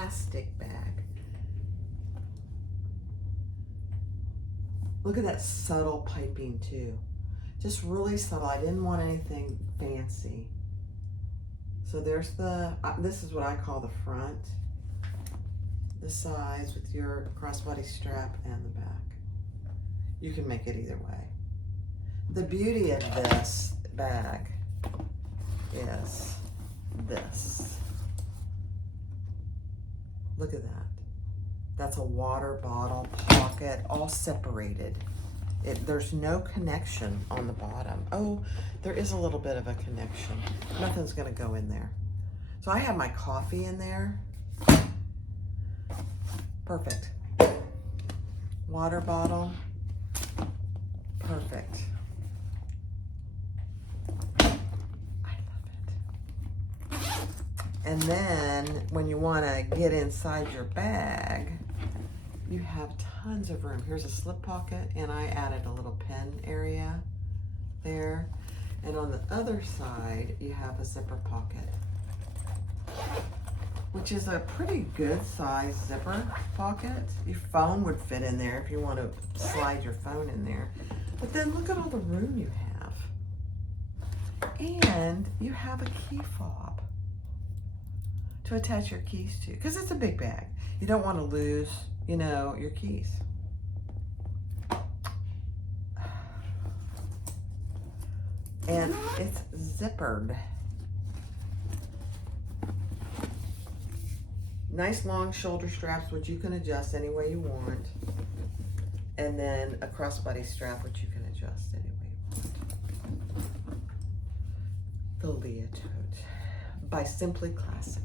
fantastic bag. Look at that subtle piping too. Just really subtle. I didn't want anything fancy. So there's the, this is what I call the front. The sides with your crossbody strap and the back. You can make it either way. The beauty of this bag is this. Look at that. That's a water bottle pocket, all separated. There's no connection on the bottom. Oh, there is a little bit of a connection. Nothing's gonna go in there. So I have my coffee in there. Perfect. Water bottle. Perfect. I love it. And then when you want to get inside your bag, you have tons of room. Here's a slip pocket, and I added a little pen area there. And on the other side, you have a zipper pocket, which is a pretty good size zipper pocket. Your phone would fit in there if you want to slide your phone in there. But then look at all the room you have. And you have a key fob to attach your keys to, because it's a big bag. You don't want to lose, you know, your keys. And it's zippered. Nice long shoulder straps, which you can adjust any way you want. And then a crossbody strap, which you can adjust any way you want. The Leah Tote by Simply Classic.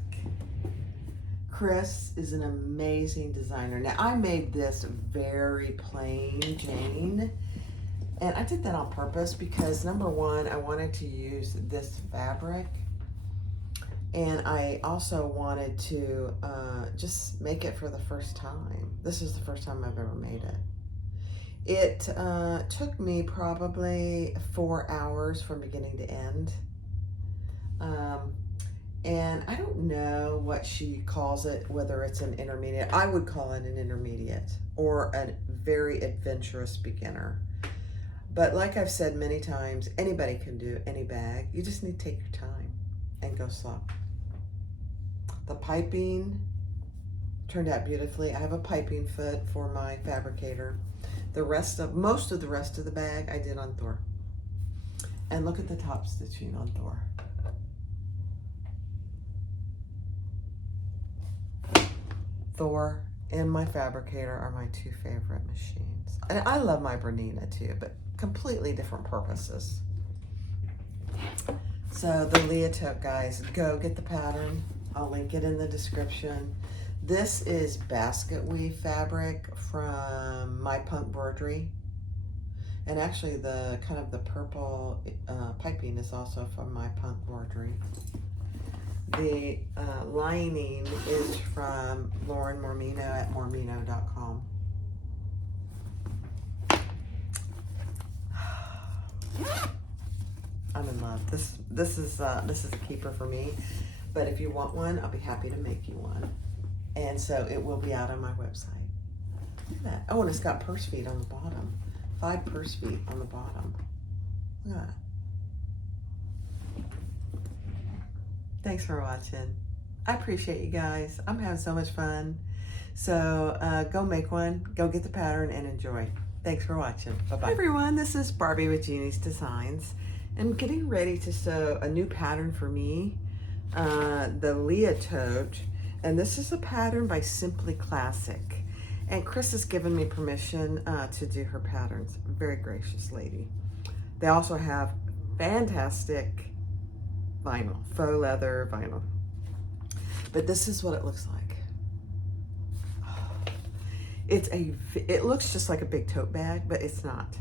Chris is an amazing designer. Now, I made this very plain Jane, and I did that on purpose because, number one, I wanted to use this fabric, and I also wanted to just make it for the first time. This is the first time I've ever made it. It took me probably 4 hours from beginning to end. And I don't know what she calls it, whether it's an intermediate. I would call it an intermediate or a very adventurous beginner. But like I've said many times, anybody can do any bag. You just need to take your time and go slow. The piping turned out beautifully. I have a piping foot for my fabricator. Most of the rest of the bag I did on Thor. And look at the top stitching on Thor. Thor and my fabricator are my two favorite machines. And I love my Bernina too, but completely different purposes. So the Leah Tote, guys, go get the pattern. I'll link it in the description. This is basket weave fabric from My Punk Broderie. And actually the kind of the purple piping is also from My Punk Broderie. The lining is from Lauren Mormino at mormino.com. I'm in love. This is a keeper for me. But if you want one, I'll be happy to make you one. And so it will be out on my website. Look at that. Oh, and it's got purse feet on the bottom. 5 purse feet on the bottom. Look at that. Thanks for watching. I appreciate you guys. I'm having so much fun. So go make one, go get the pattern, and enjoy. Thanks for watching. Bye-bye. Hi everyone, this is Barbie with Jeannie's Designs. I'm getting ready to sew a new pattern for me, the Leah Tote. And this is a pattern by Simply Classic. And Chris has given me permission to do her patterns. Very gracious lady. They also have fantastic vinyl, faux leather vinyl. But this is what it looks like. It looks just like a big tote bag, but it's not.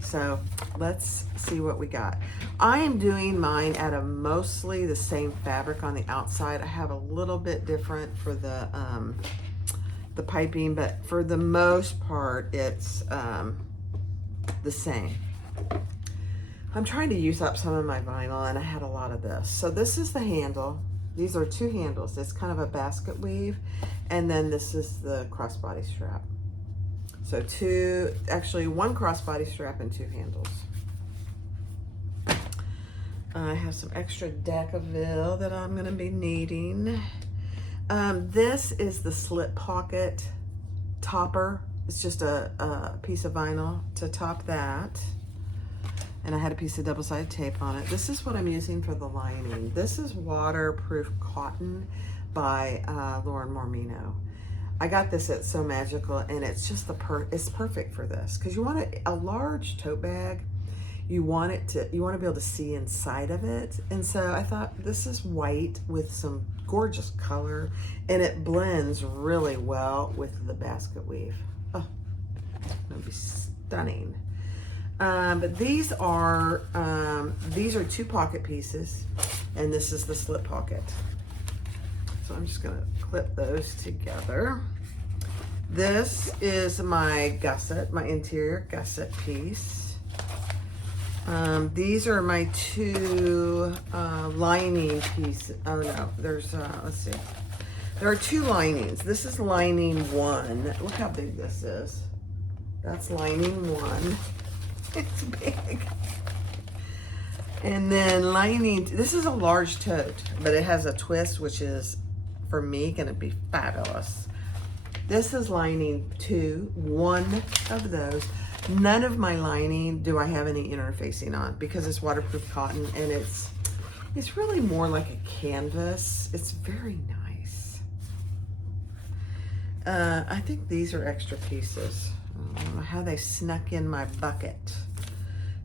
So let's see what we got. I am doing mine out of mostly the same fabric on the outside. I have a little bit different for the piping, but for the most part, it's the same. I'm trying to use up some of my vinyl, and I had a lot of this. So this is the handle. These are 2 handles. It's kind of a basket weave, And then this is the crossbody strap. So actually one crossbody strap and 2 handles. I have some extra Decaville that I'm gonna be needing. This is the slip pocket topper. It's just a piece of vinyl to top that. And I had a piece of double-sided tape on it. This is what I'm using for the lining. This is waterproof cotton by Lauren Mormino. I got this at So Magical, and it's just it's perfect for this, because you want a large tote bag. You want to be able to see inside of it. And so I thought, this is white with some gorgeous color, and it blends really well with the basket weave. Oh, it'll be stunning. But these are 2 pocket pieces, and this is the slip pocket. So I'm just gonna clip those together. This is my gusset, my interior gusset piece. These are my 2 lining pieces. Oh no, there's, let's see. There are 2 linings. This is lining 1. Look how big this is. That's lining 1. It's big. And then lining, this is a large tote, but it has a twist, which is, for me, gonna be fabulous. This is lining 2, 1 of those. None of my lining do I have any interfacing on, because it's waterproof cotton, and it's really more like a canvas. It's very nice. I think these are extra pieces. I don't know how they snuck in my bucket.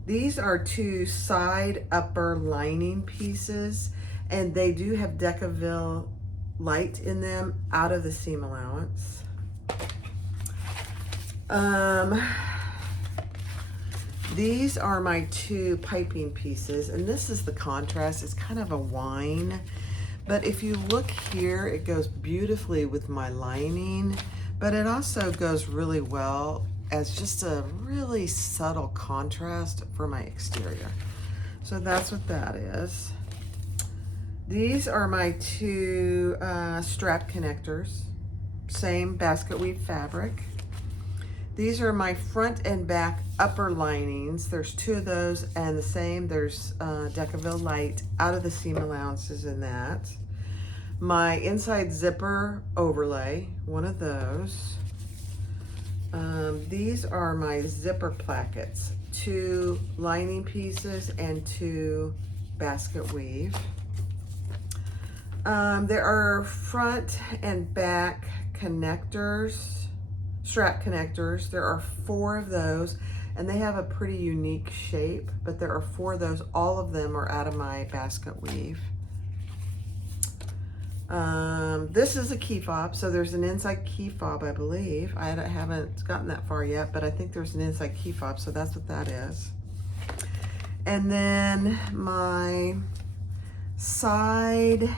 These are 2 side upper lining pieces, and they do have Decaville light in them out of the seam allowance. These are my 2 piping pieces, and this is the contrast. It's kind of a wine, but if you look here, it goes beautifully with my lining, but it also goes really well as just a really subtle contrast for my exterior. So that's what that is. These are my 2 strap connectors, same basket weave fabric. These are my front and back upper linings. There's 2 of those, and the same, there's Decaville light out of the seam allowances in that. My inside zipper overlay, 1 of those. These are my zipper plackets, 2 lining pieces and 2 basket weave. There are front and back connectors, strap connectors. There are 4 of those, and they have a pretty unique shape, but there are 4 of those. All of them are out of my basket weave. This is a key fob, so there's an inside key fob, I believe. I haven't gotten that far yet, but I think there's an inside key fob, so that's what that is. And then my side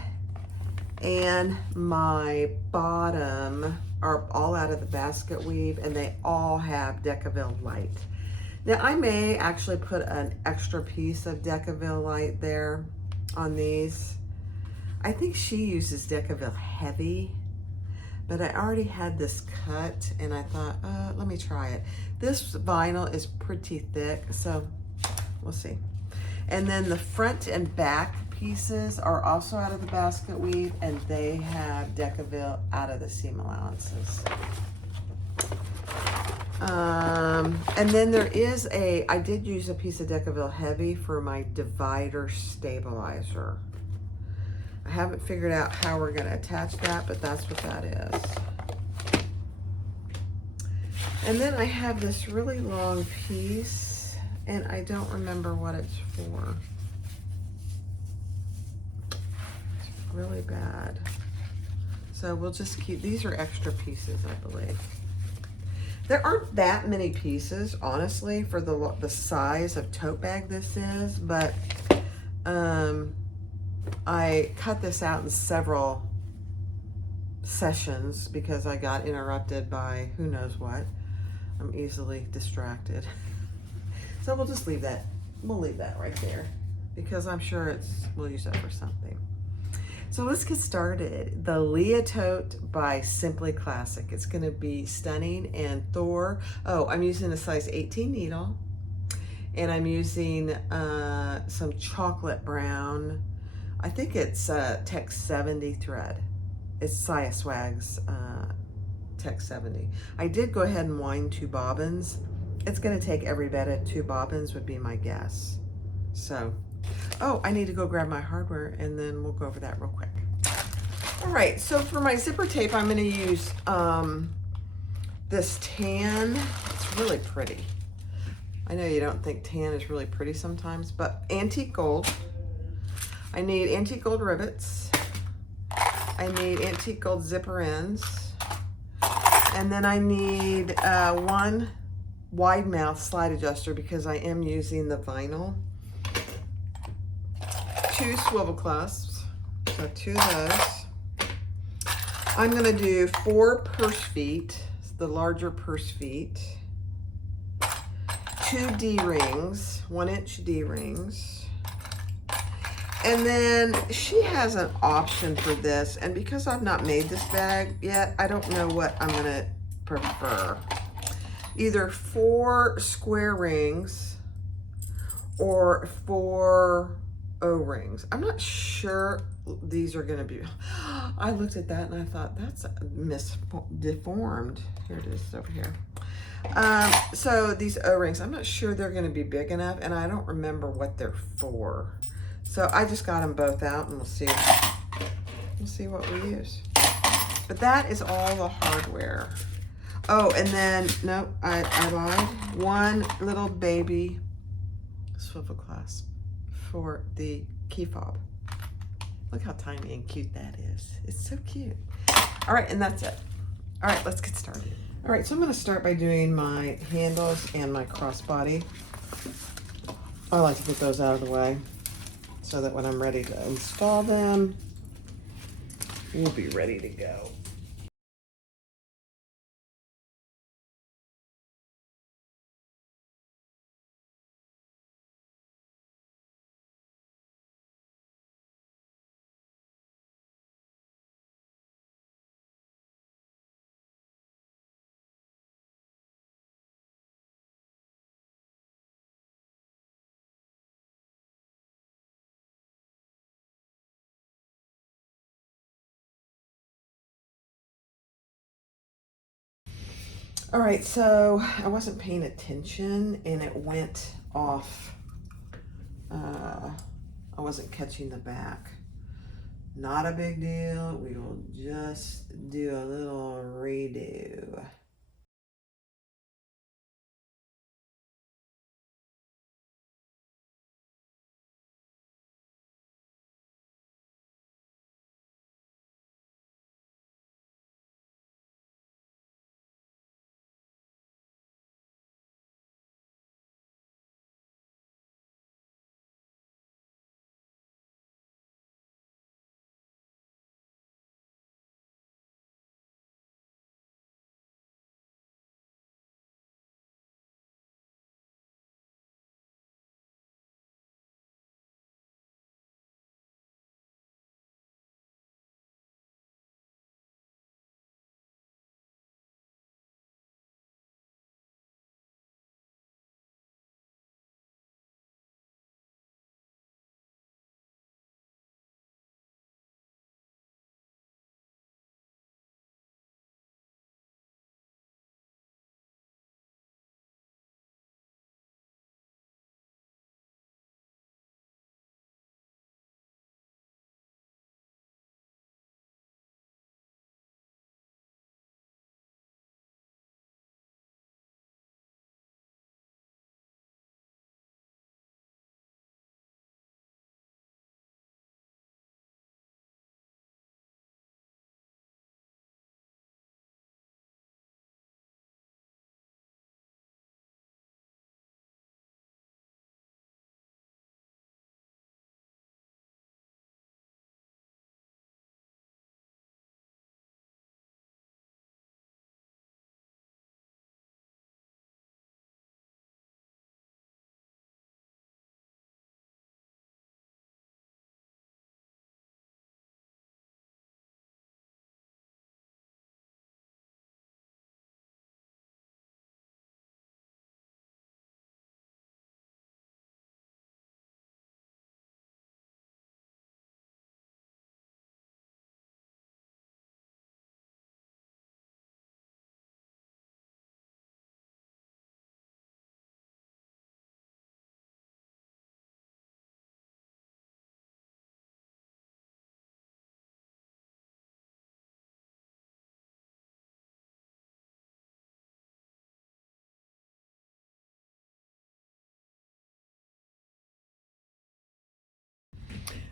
and my bottom are all out of the basket weave, and they all have Decaville light. Now I may actually put an extra piece of Decaville light there on these. I think she uses Decaville heavy, but I already had this cut, and I thought, let me try it. This vinyl is pretty thick, so we'll see. And then the front and back pieces are also out of the basket weave, and they have Decaville out of the seam allowances. And then there is I did use a piece of Decaville heavy for my divider stabilizer. I haven't figured out how we're going to attach that, but that's what that is. And then I have this really long piece, and I don't remember what it's for. It's really bad. So we'll just keep, these are extra pieces, I believe. There aren't that many pieces, honestly, for the size of tote bag this is, but I cut this out in several sessions because I got interrupted by who knows what. I'm easily distracted. So we'll just leave that. We'll leave that right there because I'm sure we'll use that for something. So let's get started. The Leah Tote by Simply Classic. It's going to be stunning. And Thor, oh, I'm using a size 18 needle. And I'm using some chocolate brown. I think it's Tech 70 thread. It's Saya Swag's Tech 70. I did go ahead and wind 2 bobbins. It's going to take every bit of 2 bobbins would be my guess. So, oh, I need to go grab my hardware and then we'll go over that real quick. All right, so for my zipper tape, I'm going to use this tan. It's really pretty. I know you don't think tan is really pretty sometimes, but antique gold. I need antique gold rivets. I need antique gold zipper ends. And then I need 1 wide mouth slide adjuster because I am using the vinyl. 2 swivel clasps, so 2 of those. I'm gonna do 4 purse feet, the larger purse feet. 2 D-rings, 1-inch D-rings. And then she has an option for this, and because I've not made this bag yet, I don't know what I'm gonna prefer. Either 4 square rings or 4 O-rings. I'm not sure these are gonna be, I looked at that and I thought that's deformed. Here it is over here. So these O-rings, I'm not sure they're gonna be big enough and I don't remember what they're for. So I just got them both out and we'll see what we use. But that is all the hardware. Oh, and then, no, I lied. 1 little baby swivel clasp for the key fob. Look how tiny and cute that is. It's so cute. All right, and that's it. All right, let's get started. All right, so I'm gonna start by doing my handles and my crossbody. I like to get those out of the way so that when I'm ready to install them, we'll be ready to go. All right, so I wasn't paying attention and it went off. I wasn't catching the back. Not a big deal. We will just do a little redo.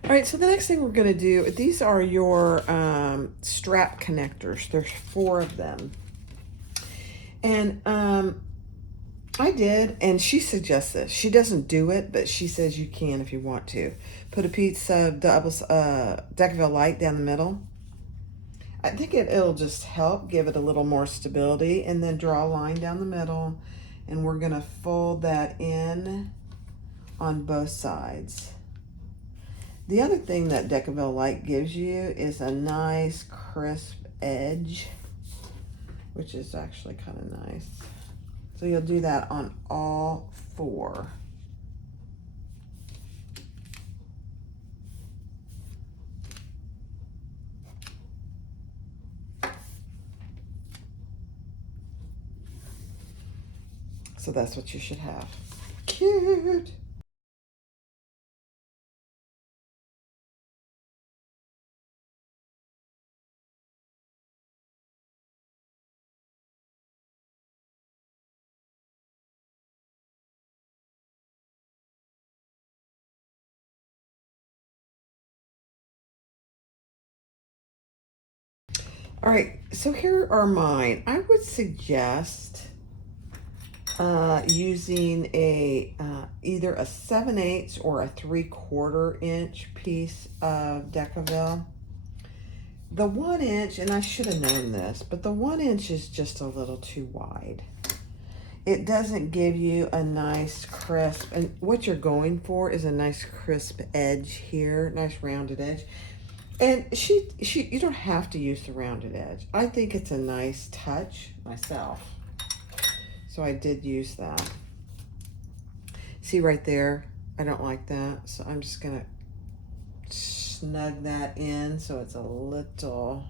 All right, so the next thing we're gonna do, these are your strap connectors. There's 4 of them. And I did, and she suggests this. She doesn't do it, but she says you can if you want to. Put a piece of Decaville Light down the middle. I think it'll just help give it a little more stability, and then draw a line down the middle, and we're gonna fold that in on both sides. The other thing that Decaville Light gives you is a nice crisp edge, which is actually kind of nice. So you'll do that on all 4. So that's what you should have. Cute. All right, so here are mine. I would suggest using a either a 7/8 or a 3/4 inch piece of Decaville. The 1 inch, and I should have known this, but the 1 inch is just a little too wide. It doesn't give you a nice crisp, and what you're going for is a nice crisp edge here, nice rounded edge. And you don't have to use the rounded edge. I think it's a nice touch myself. So I did use that. See right there, I don't like that. So I'm just gonna snug that in so it's a little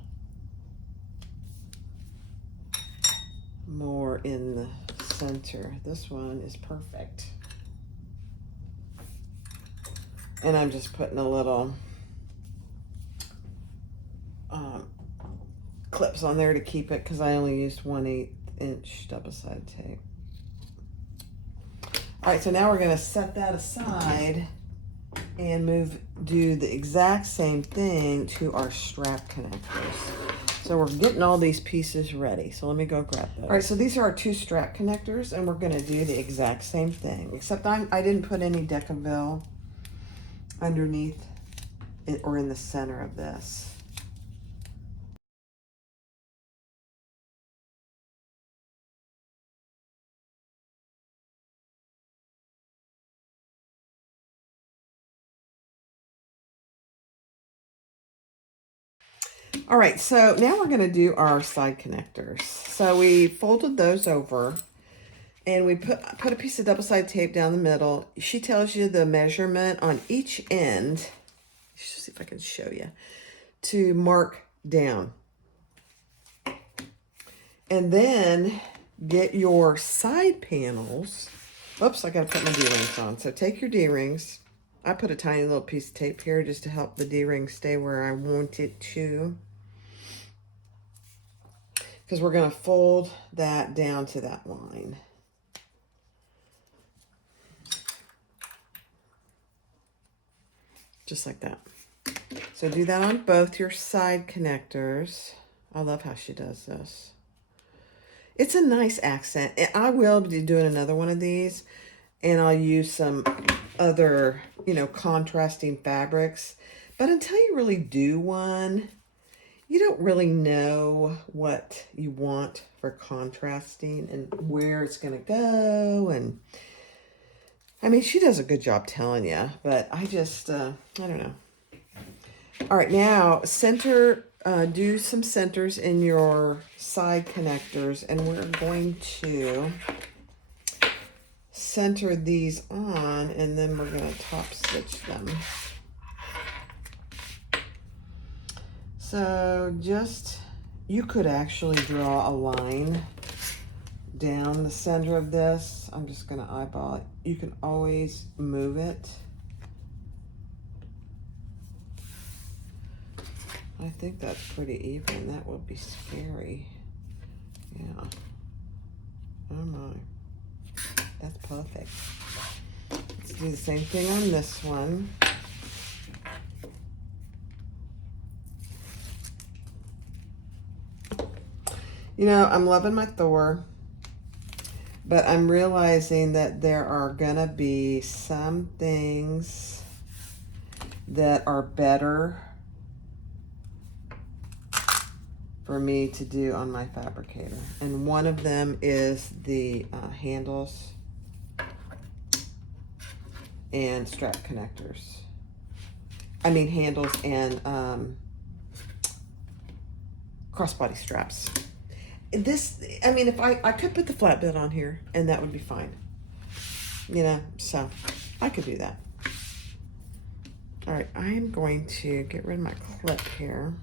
more in the center. This one is perfect. And I'm just putting a little clips on there to keep it, because I only used 1/8 inch double-sided tape. All right, so now we're going to set that aside and do the exact same thing to our strap connectors. So we're getting all these pieces ready. So let me go grab those. All right, so these are our 2 strap connectors, and we're going to do the exact same thing, except I didn't put any Decaville underneath it or in the center of this. All right, so now we're going to do our side connectors. So we folded those over, and we put a piece of double-sided tape down the middle. She tells you the measurement on each end. Let's see if I can show you, to mark down. And then get your side panels. Oops, I got to put my D-rings on. So take your D-rings. I put a tiny little piece of tape here just to help the D-ring stay where I want it to, because we're going to fold that down to that line. Just like that. So do that on both your side connectors. I love how she does this. It's a nice accent. I will be doing another one of these, and I'll use some other, contrasting fabrics. But until you really do one, you don't really know what you want for contrasting and where it's going to go. And I mean, she does a good job telling you, but I just, I don't know. All right, now do some centers in your side connectors, and we're going to center these on, and then we're going to top stitch them. So you could actually draw a line down the center of this. I'm just going to eyeball it. You can always move it. I think that's pretty even. That would be scary. Yeah. Oh my. That's perfect. Let's do the same thing on this one. You know, I'm loving my Thor, but I'm realizing that there are gonna be some things that are better for me to do on my fabricator. And one of them is the handles and strap connectors. I mean handles and crossbody straps. This, I mean, if I could put the flat bed on here and that would be fine. You know, so I could do that. All right, I am going to get rid of my clip here.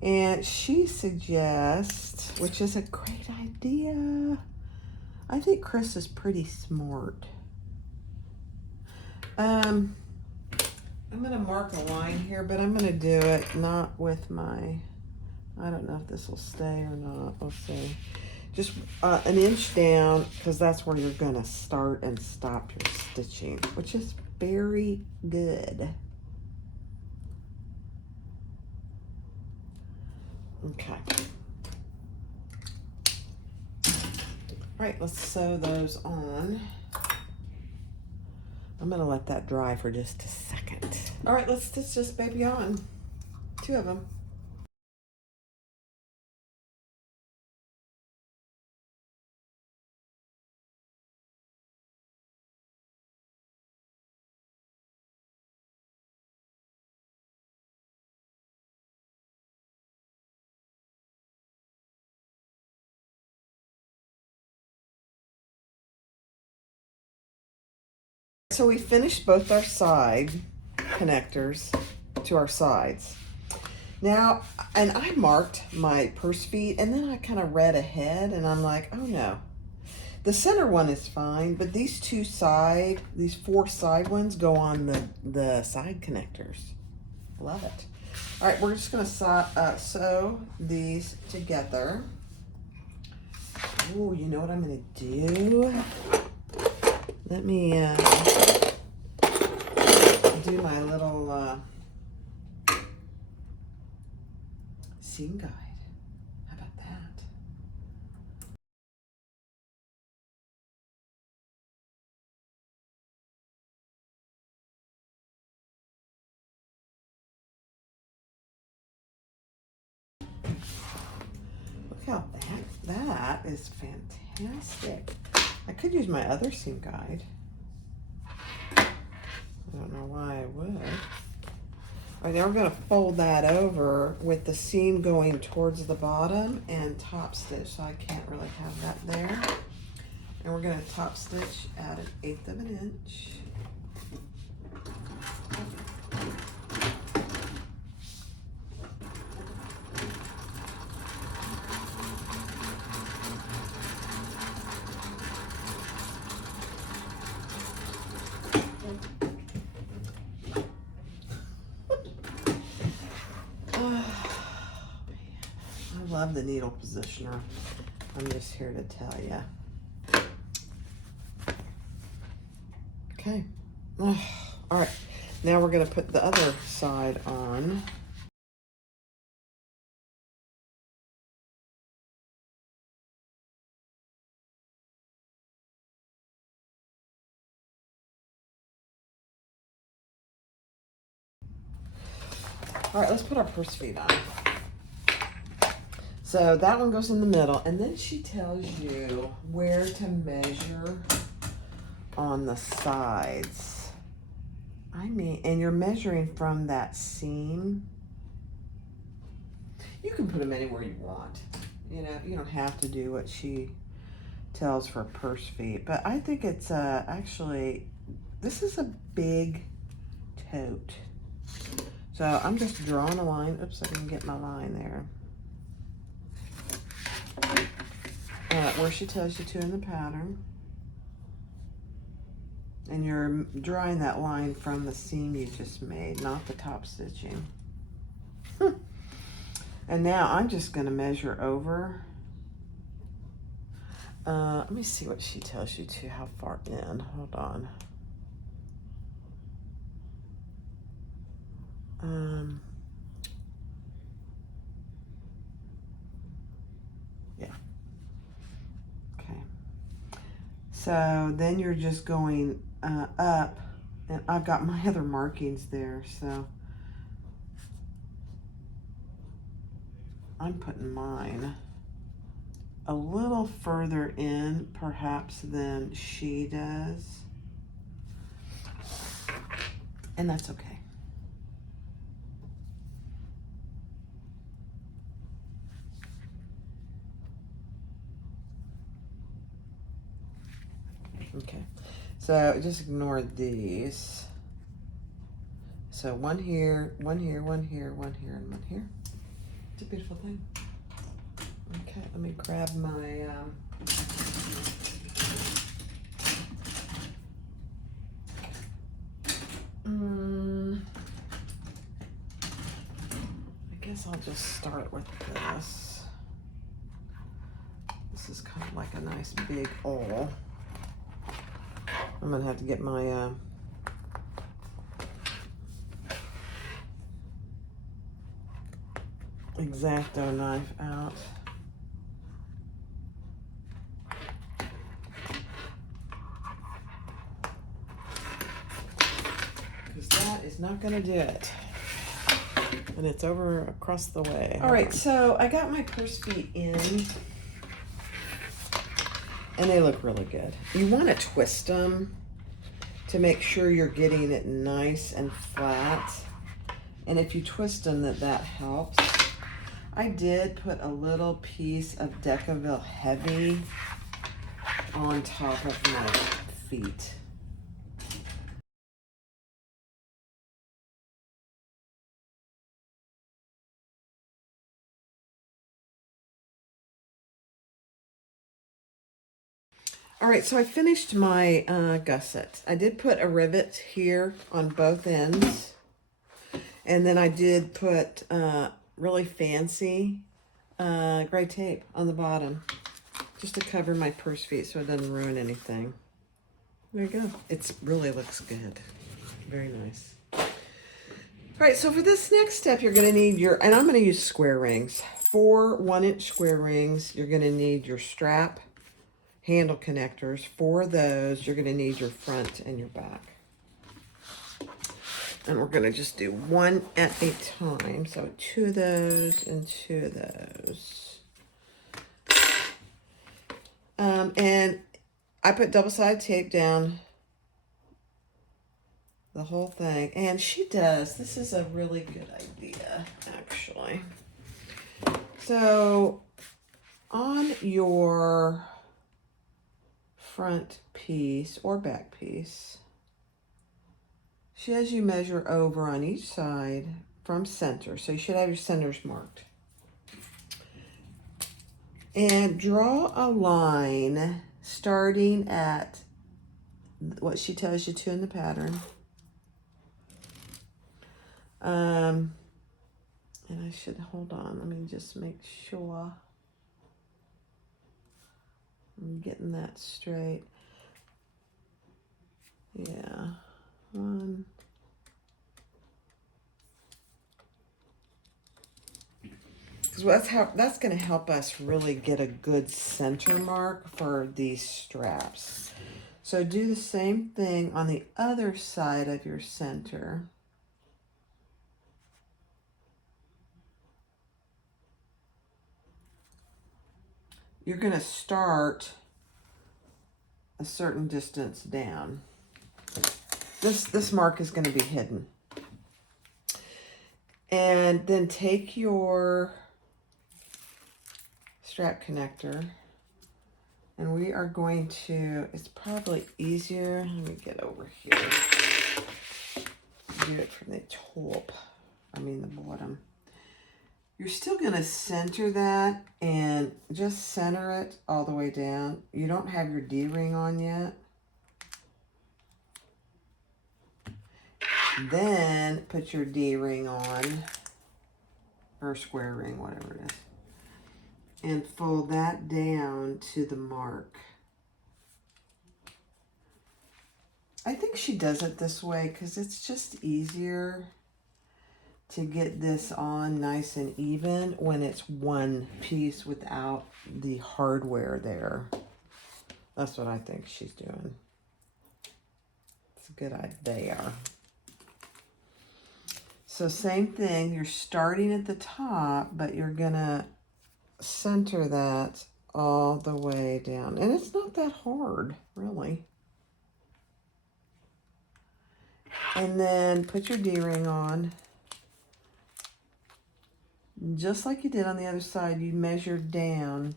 And she suggests, which is a great idea. I think Chris is pretty smart. I'm gonna mark a line here, but I'm gonna do it not with my, I don't know if this will stay or not, we'll see. Just an inch down, because that's where you're gonna start and stop your stitching, which is very good. Okay. All right, let's sew those on. I'm gonna let that dry for just a second. All right, let's stitch this baby on. 2 of them. So we finished both our side connectors to our sides. Now, and I marked my purse feet, and then I kind of read ahead, and I'm like, oh no. The center one is fine, but these 4 side ones go on the side connectors. Love it. All right, we're just gonna sew these together. Oh, you know what I'm gonna do? Let me do my little seam guide. How about that? Look how that is fantastic. I could use my other seam guide. I don't know why I would. All right, now we're gonna fold that over with the seam going towards the bottom and top stitch, so I can't really have that there. And we're gonna top stitch at 1/8 of an inch. I love the needle positioner. I'm just here to tell you. Okay. All right. Now we're going to put the other side on. All right, let's put our purse feet on. So that one goes in the middle, and then she tells you where to measure on the sides. I mean, and you're measuring from that seam. You can put them anywhere you want. You know, you don't have to do what she tells for purse feet, but I think it's actually, this is a big tote. So I'm just drawing a line. Oops, I didn't get my line there. Where she tells you to in the pattern. And you're drawing that line from the seam you just made, not the top stitching. And now I'm just gonna measure over. Let me see what she tells you to, how far in, hold on. So then you're just going up, and I've got my other markings there, so I'm putting mine a little further in perhaps than she does, and that's okay. Okay, so just ignore these. So one here, one here, one here, one here, and one here. It's a beautiful thing. Okay, let me grab my I guess I'll just start with this. This is kind of like a nice big awl. I'm gonna have to get my X-Acto knife out. Because that is not gonna do it. And it's over across the way. All right, so I got my purse feet in, and they look really good. You want to twist them to make sure you're getting it nice and flat. And if you twist them, that helps. I did put a little piece of Decaville Heavy on top of my feet. All right, so I finished my gusset. I did put a rivet here on both ends. And then I did put really fancy gray tape on the bottom just to cover my purse feet so it doesn't ruin anything. There you go. It really looks good. Very nice. All right, so for this next step, you're going to need your, and I'm going to use square rings. 4 1-inch square rings. You're going to need your strap handle connectors. For those, you're going to need your front and your back. And we're going to just do one at a time. So 2 of those and 2 of those. And I put double-sided tape down the whole thing. And she does. This is a really good idea, actually. So on your front piece or back piece, she has you measure over on each side from center. So you should have your centers marked. And draw a line starting at what she tells you to in the pattern. And I should, hold on, let me just make sure I'm getting that straight. Yeah, 1. Because that's going to help us really get a good center mark for these straps. So do the same thing on the other side of your center. You're going to start a certain distance down. This mark is going to be hidden. And then take your strap connector, and we are going to, it's probably easier, let me get over here, do it from the top, the bottom. You're still going to center that and just center it all the way down. You don't have your D-ring on yet. Then put your D-ring on, or square ring, whatever it is, and fold that down to the mark. I think she does it this way because it's just easier to get this on nice and even when it's one piece without the hardware there. That's what I think she's doing. It's a good idea. So same thing, you're starting at the top, but you're gonna center that all the way down. And it's not that hard, really. And then put your D-ring on. Just like you did on the other side, you measure down.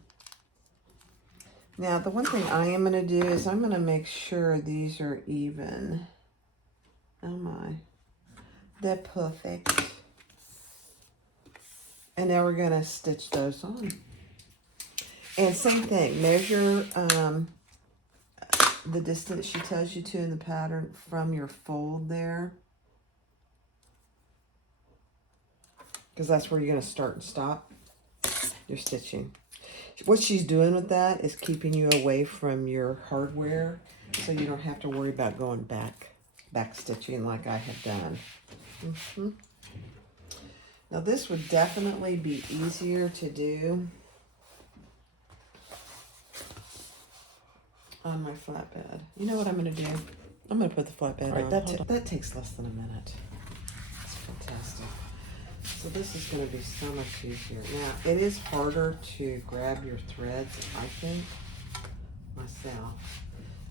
Now, the one thing I am going to do is I'm going to make sure these are even. Oh my. They're perfect. And now we're going to stitch those on. And same thing, measure the distance she tells you to in the pattern from your fold there. Because that's where you're going to start and stop your stitching. What she's doing with that is keeping you away from your hardware so you don't have to worry about going back stitching like I have done. Now this would definitely be easier to do on my flatbed. You know what I'm going to do? I'm going to put the flatbed on. That takes less than a minute. It's fantastic. So this is going to be so much easier. Now, it is harder to grab your threads, I think, myself.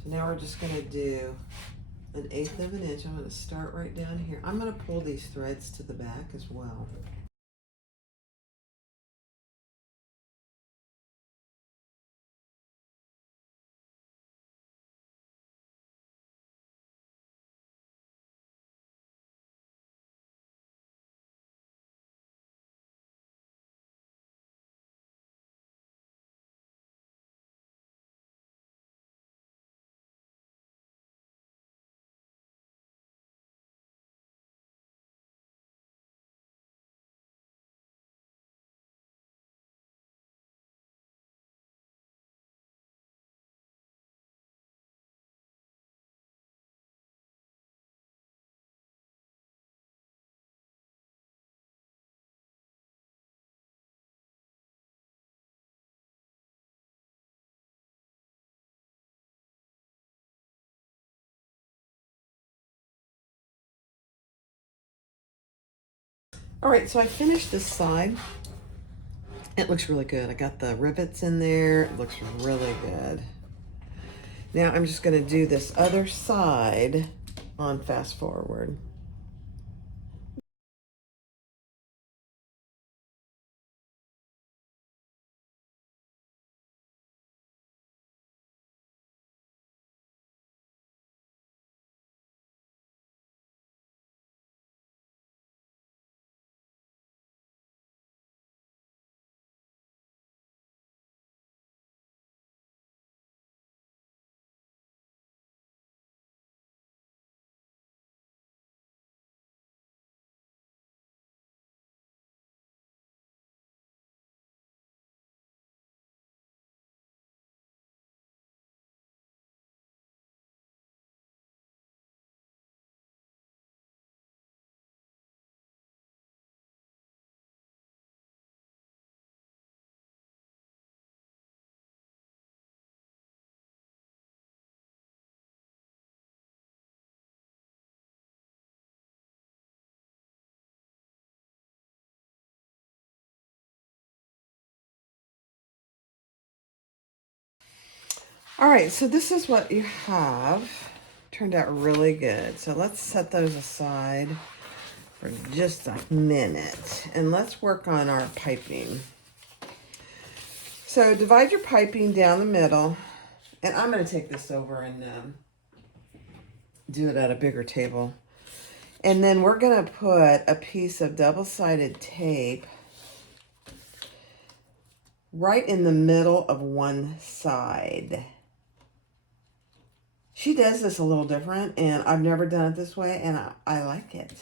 So now we're just going to do 1/8 of an inch. I'm going to start right down here. I'm going to pull these threads to the back as well. All right, so I finished this side. It looks really good. I got the rivets in there. It looks really good. Now I'm just going to do this other side on fast forward. All right, so this is what you have. Turned out really good. So let's set those aside for just a minute and let's work on our piping. So divide your piping down the middle, and I'm going to take this over and do it at a bigger table. And then we're going to put a piece of double-sided tape right in the middle of one side. She does this a little different, and I've never done it this way, and I like it.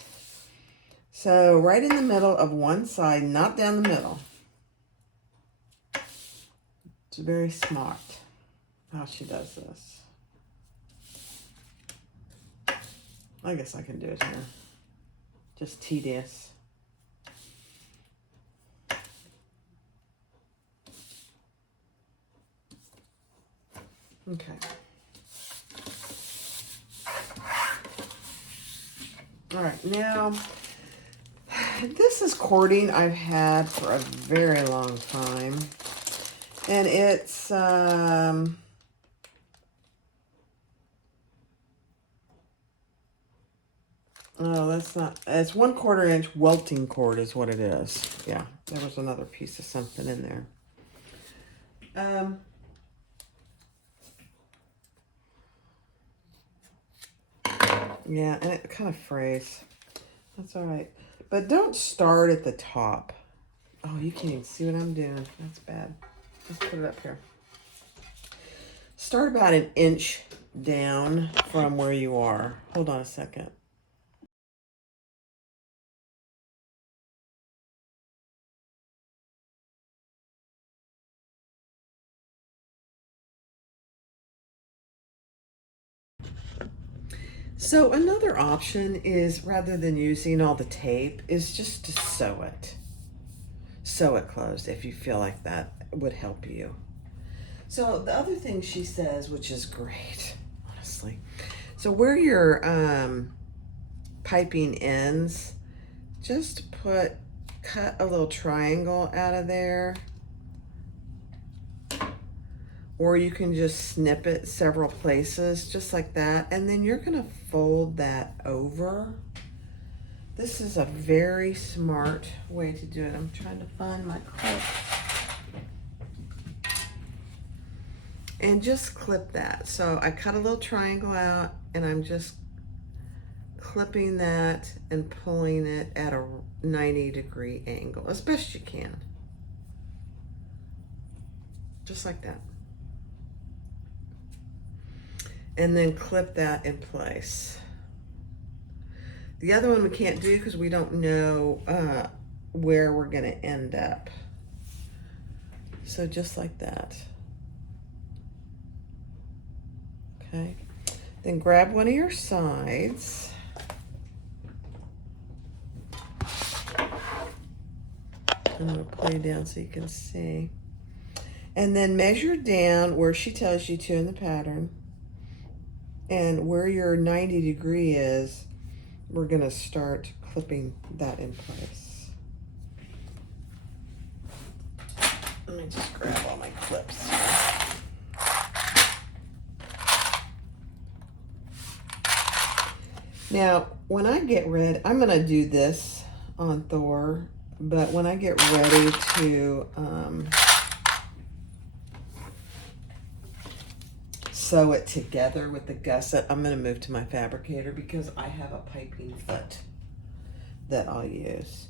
So right in the middle of one side, not down the middle. It's very smart how she does this. I guess I can do it here. Just tedious. Okay. All right, now this is cording I've had for a very long time. And it's, oh, that's not, it's 1/4 inch welting cord is what it is. Yeah, there was another piece of something in there. Yeah, and it kind of frays. That's all right. But don't start at the top. Oh, you can't even see what I'm doing. That's bad. Let's put it up here. Start about an inch down from where you are. Hold on a second. So another option is, rather than using all the tape, is just to sew it. Sew it closed if you feel like that would help you. So the other thing she says, which is great, honestly. So where your piping ends, just cut a little triangle out of there. Or you can just snip it several places, just like that. And then you're gonna fold that over. This is a very smart way to do it. I'm trying to find my clip. And just clip that. So I cut a little triangle out and I'm just clipping that and pulling it at a 90-degree angle, as best you can. Just like that. And then clip that in place. The other one we can't do because we don't know where we're going to end up. So just like that. Okay. Then grab one of your sides. I'm going to pull you down so you can see. And then measure down where she tells you to in the pattern. And where your 90-degree is, we're going to start clipping that in place. Let me just grab all my clips. Now, when I get ready, I'm going to do this on Thor, but when I get ready to sew it together with the gusset, I'm going to move to my fabricator because I have a piping foot that I'll use.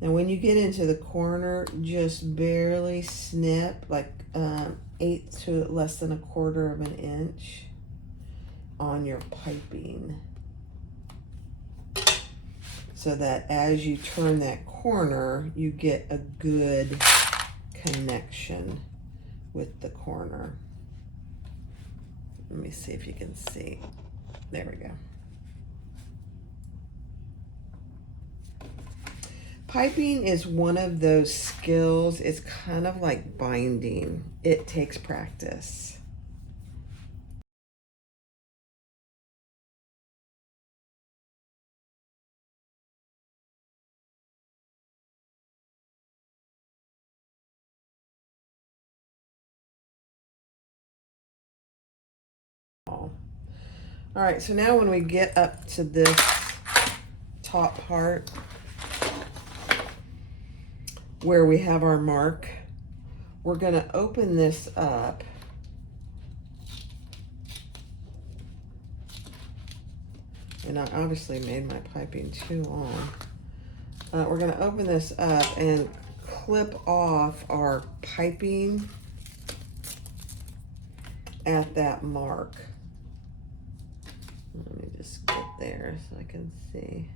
Now when you get into the corner, just barely snip, like 1/8 to less than 1/4 of an inch on your piping, so that as you turn that corner, you get a good connection with the corner. Let me see if you can see. There we go. Piping is one of those skills. It's kind of like binding. It takes practice. All right, so now when we get up to this top part where we have our mark, we're going to open this up. And I obviously made my piping too long. We're going to open this up and clip off our piping at that mark. Let me just get there so I can see.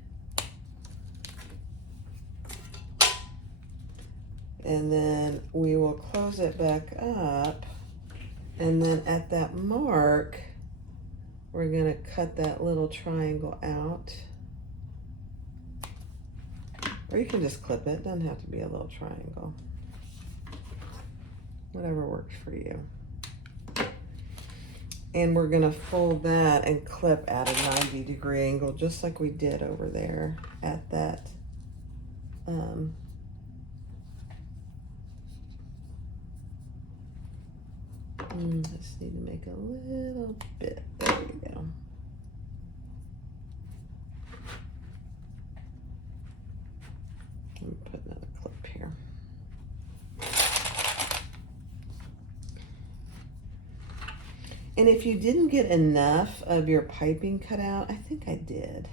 And then we will close it back up. And then at that mark, we're going to cut that little triangle out. Or you can just clip it. It doesn't have to be a little triangle. Whatever works for you. And we're gonna fold that and clip at a 90-degree angle, just like we did over there at that just need to make a little bit. There we go. Let me put another clip here. And if you didn't get enough of your piping cut out, I think I did.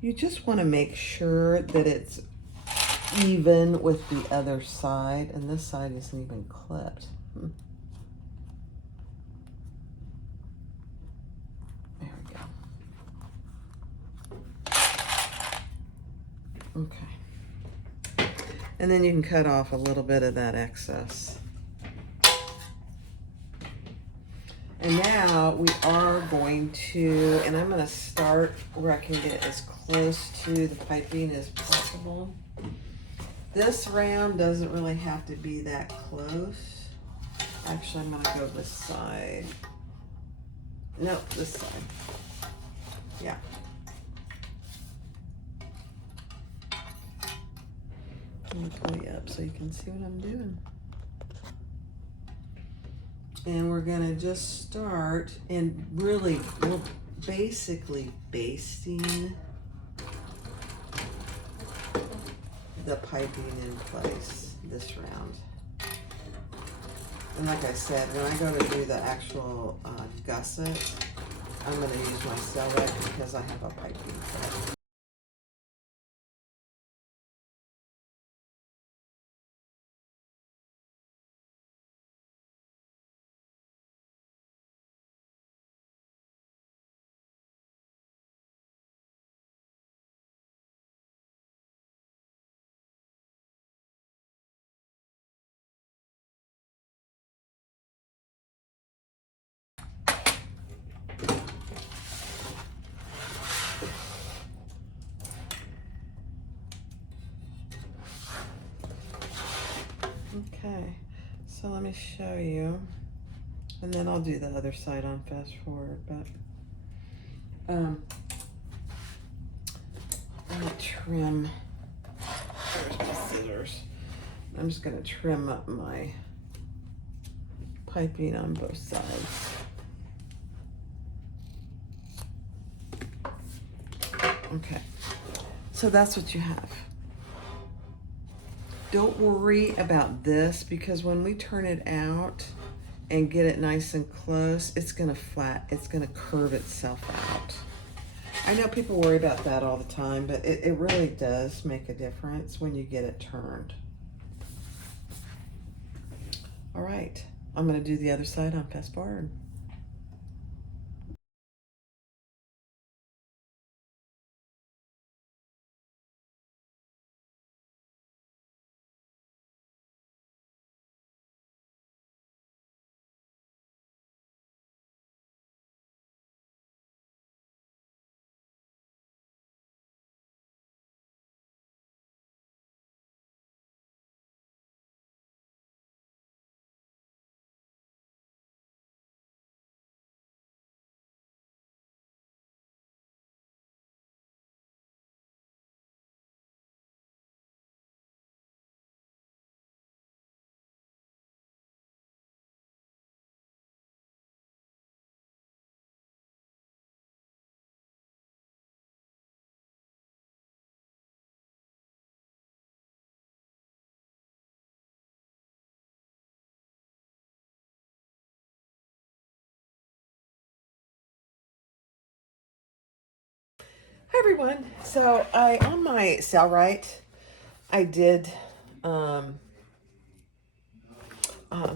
You just want to make sure that it's even with the other side, and this side isn't even clipped. There we go. Okay. And then you can cut off a little bit of that excess. And now we are going to, and I'm going to start where I can get as close to the piping as possible. This round doesn't really have to be that close. Actually, I'm going to go this side. Nope, this side. Yeah. Let me pull you up so you can see what I'm doing. And we're gonna just start and really, we're basically basting the piping in place this round. And like I said, when I go to do the actual gusset, I'm gonna use my Cell-Rite because I have a piping set. Okay, so let me show you, and then I'll do the other side on fast forward, but I'm gonna trim, there's my scissors. I'm just gonna trim up my piping on both sides. Okay, so that's what you have. Don't worry about this because when we turn it out and get it nice and close, it's gonna curve itself out. I know people worry about that all the time, but it really does make a difference when you get it turned. All right, I'm gonna do the other side on fast forward. Hi everyone. So on my Cell-Rite, I did, I'm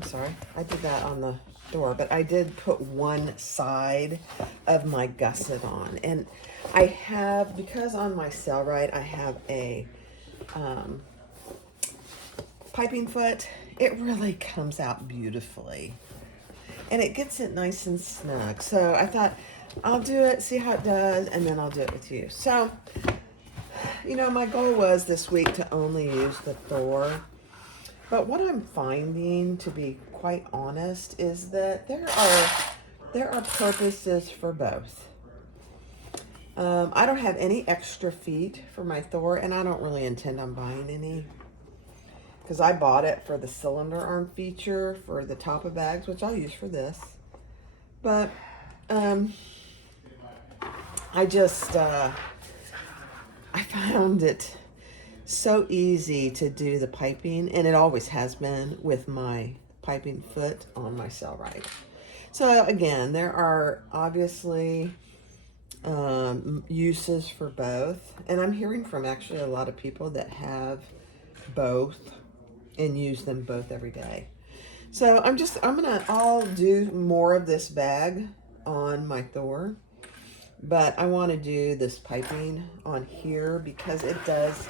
sorry, I did that on the door, but I did put one side of my gusset on. And I have, because on my Cell-Rite, I have a piping foot, it really comes out beautifully. And it gets it nice and snug. So I thought, I'll do it, see how it does, and then I'll do it with you. So, you know, my goal was this week to only use the Thor. But what I'm finding, to be quite honest, is that there are purposes for both. I don't have any extra feet for my Thor, and I don't really intend on buying any, because I bought it for the cylinder arm feature for the top of bags, which I'll use for this. But I just I found it so easy to do the piping, and it always has been with my piping foot on my Cellrite. So again, there are obviously uses for both, and I'm hearing from actually a lot of people that have both and use them both every day. So I'll do more of this bag on my Thor, but I want to do this piping on here because it does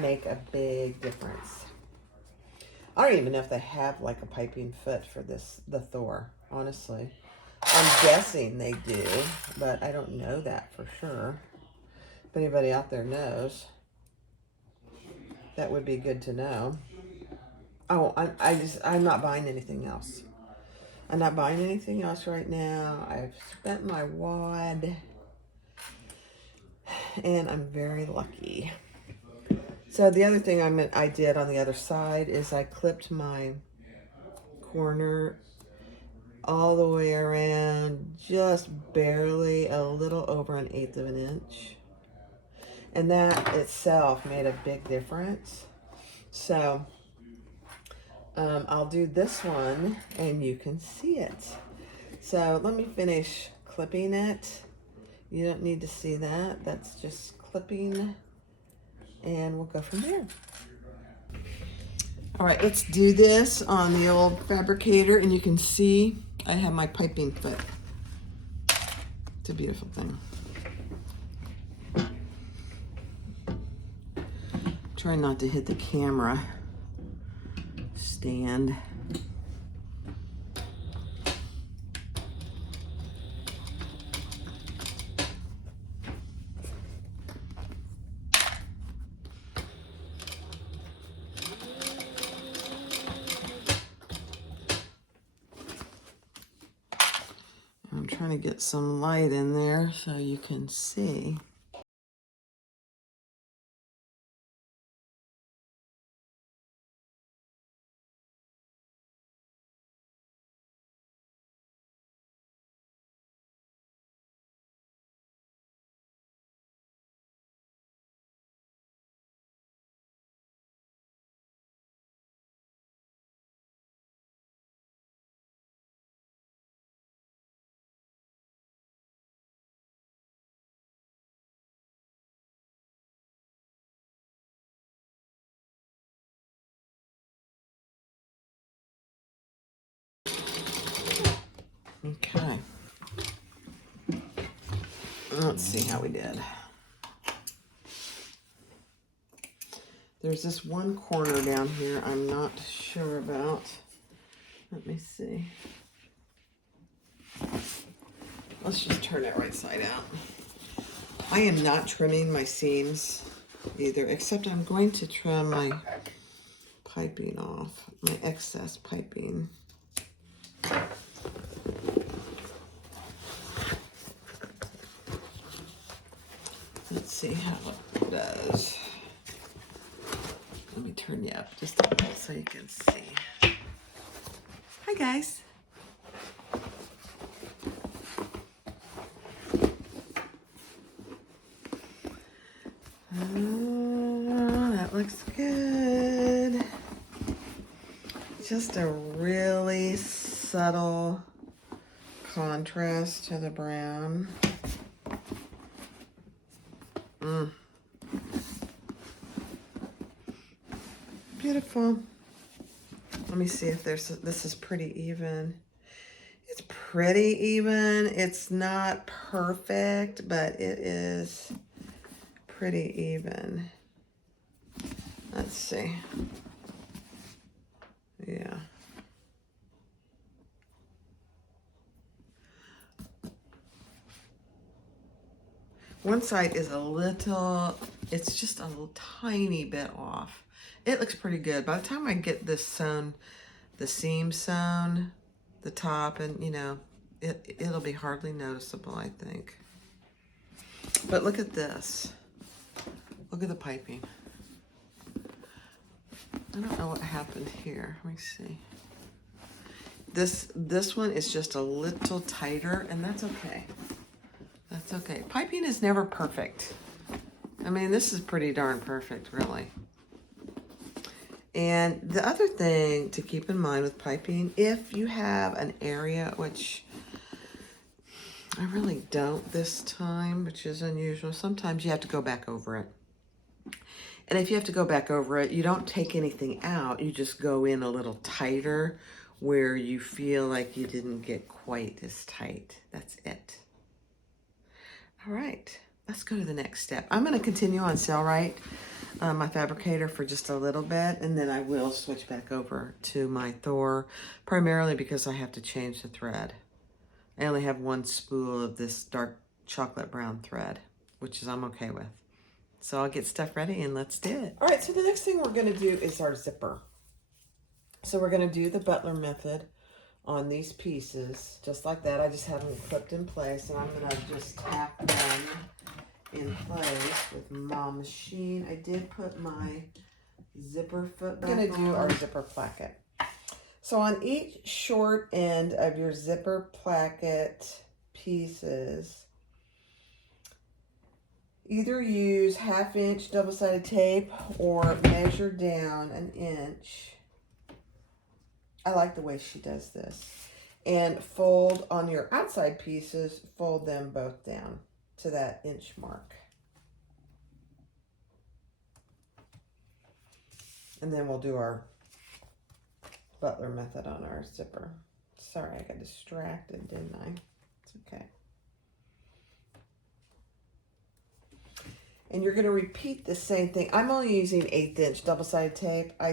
make a big difference. I don't even know if they have like a piping foot for the Thor, honestly. I'm guessing they do, but I don't know that for sure. If anybody out there knows, that would be good to know. Oh, I'm not buying anything else. I'm not buying anything else right now. I've spent my wad, and I'm very lucky. So the other thing I did on the other side is I clipped my corner all the way around, just barely a little over 1/8 of an inch. And that itself made a big difference. So I'll do this one and you can see it. So let me finish clipping it. You don't need to see that. That's just clipping, and we'll go from there. All right, let's do this on the old fabricator, and you can see I have my piping foot. It's a beautiful thing. Try not to hit the camera stand. I'm trying to get some light in there so you can see. Okay. Let's see how we did. There's this one corner down here I'm not sure about. Let me see. Let's just turn it right side out. I am not trimming my seams either, except I'm going to trim my piping off, my excess piping. Let's see how it does. Let me turn you up just a little so you can see. Hi guys. Oh, that looks good. Just a really subtle contrast to the brown. Beautiful. Let me see if this is pretty even. It's pretty even. It's not perfect, but it is pretty even. Let's see. Yeah. One side is a little, it's just a little tiny bit off. It looks pretty good. By the time I get this sewn, the seam sewn, the top, and you know, it'll be hardly noticeable, I think. But look at this. Look at the piping. I don't know what happened here. Let me see. This one is just a little tighter, and that's okay. That's okay. Piping is never perfect. I mean, this is pretty darn perfect, really. And the other thing to keep in mind with piping, if you have an area, which I really don't this time, which is unusual, sometimes you have to go back over it. And if you have to go back over it, you don't take anything out. You just go in a little tighter where you feel like you didn't get quite as tight. That's it. All right, let's go to the next step. I'm going to continue on Sailrite, my fabricator, for just a little bit, and then I will switch back over to my Thor, primarily because I have to change the thread. I only have one spool of this dark chocolate brown thread, which is I'm okay with. So I'll get stuff ready and let's do it. All right, so the next thing we're going to do is our zipper. So we're going to do the Butler method on these pieces, just like that. I just have them clipped in place, and I'm going to just tap them in place with my machine. I did put my zipper foot back on. We're going to do our zipper placket. So on each short end of your zipper placket pieces, either use 1/2 inch double-sided tape or measure down 1 inch. I like the way she does this. And fold on your outside pieces, fold them both down to that inch mark. And then we'll do our Butler method on our zipper. Sorry, I got distracted, didn't I? It's okay. And you're going to repeat the same thing. I'm only using 1/8 inch double-sided tape. I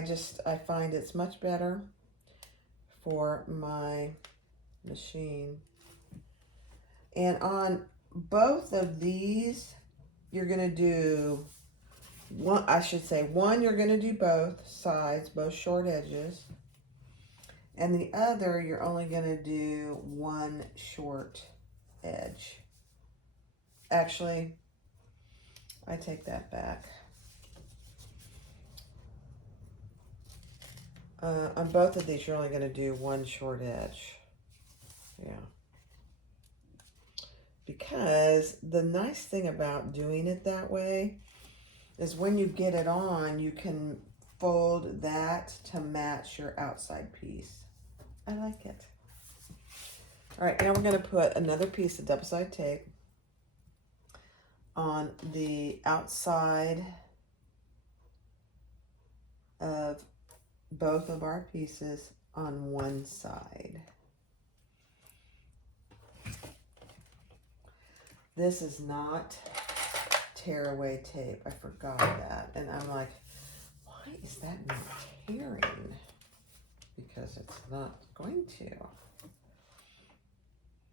find it's much better for my machine. And on both of these, you're going to do one, you're going to do both sides, both short edges. And the other, you're only going to do one short edge. Actually, I take that back. On both of these, you're only going to do one short edge. Yeah. Because the nice thing about doing it that way is when you get it on, you can fold that to match your outside piece. I like it. All right, now we're going to put another piece of double-sided tape on the outside of both of our pieces on one side. This is not tearaway tape. I forgot that. And I'm like, why is that not tearing? Because it's not going to.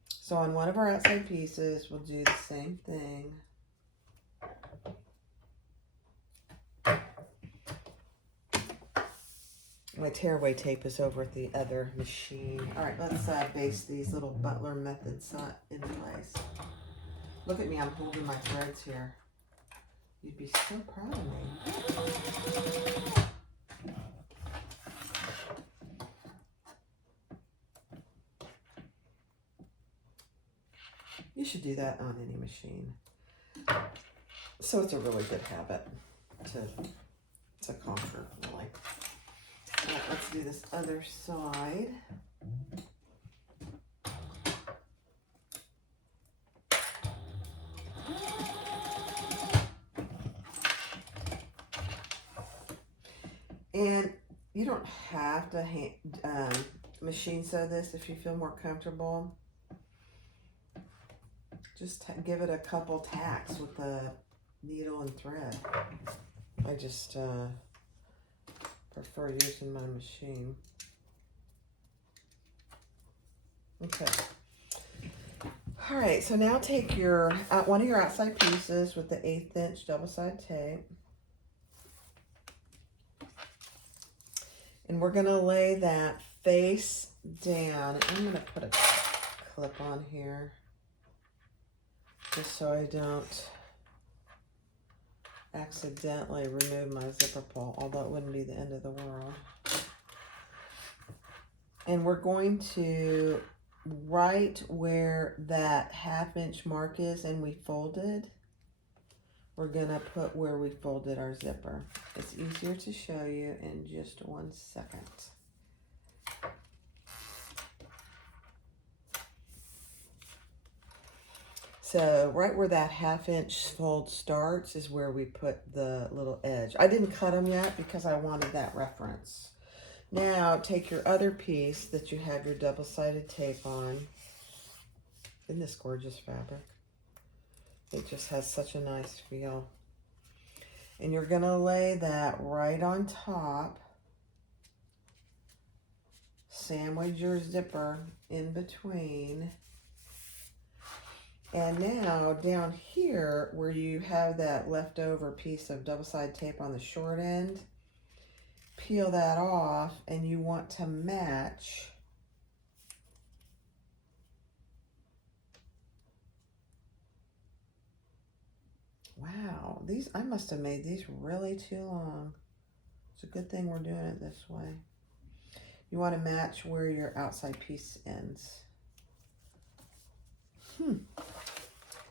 So on one of our outside pieces, we'll do the same thing. My tearaway tape is over at the other machine. All right, let's base these little Butler methods in place. Look at me, I'm holding my threads here. You'd be so proud of me. You should do that on any machine. So it's a really good habit to conquer, really. All right, let's do this other side. And you don't have to machine sew this if you feel more comfortable. Just give it a couple tacks with the needle and thread. I just prefer using my machine. Okay. All right, so now take your one of your outside pieces with the 1/8 inch double-sided tape. And we're going to lay that face down. I'm going to put a clip on here just so I don't accidentally remove my zipper pull, although it wouldn't be the end of the world. And we're going to, right where that 1/2 inch mark is and we folded, we're going to put where we folded our zipper. It's easier to show you in just 1 second. So right where that 1/2 inch fold starts is where we put the little edge. I didn't cut them yet because I wanted that reference. Now take your other piece that you have your double-sided tape on. Isn't this gorgeous fabric? It just has such a nice feel. And you're gonna lay that right on top. Sandwich your zipper in between. And now down here where you have that leftover piece of double-sided tape on the short end, peel that off, and you want to match wow, these, I must have made these really too long. It's a good thing we're doing it this way. You want to match where your outside piece ends.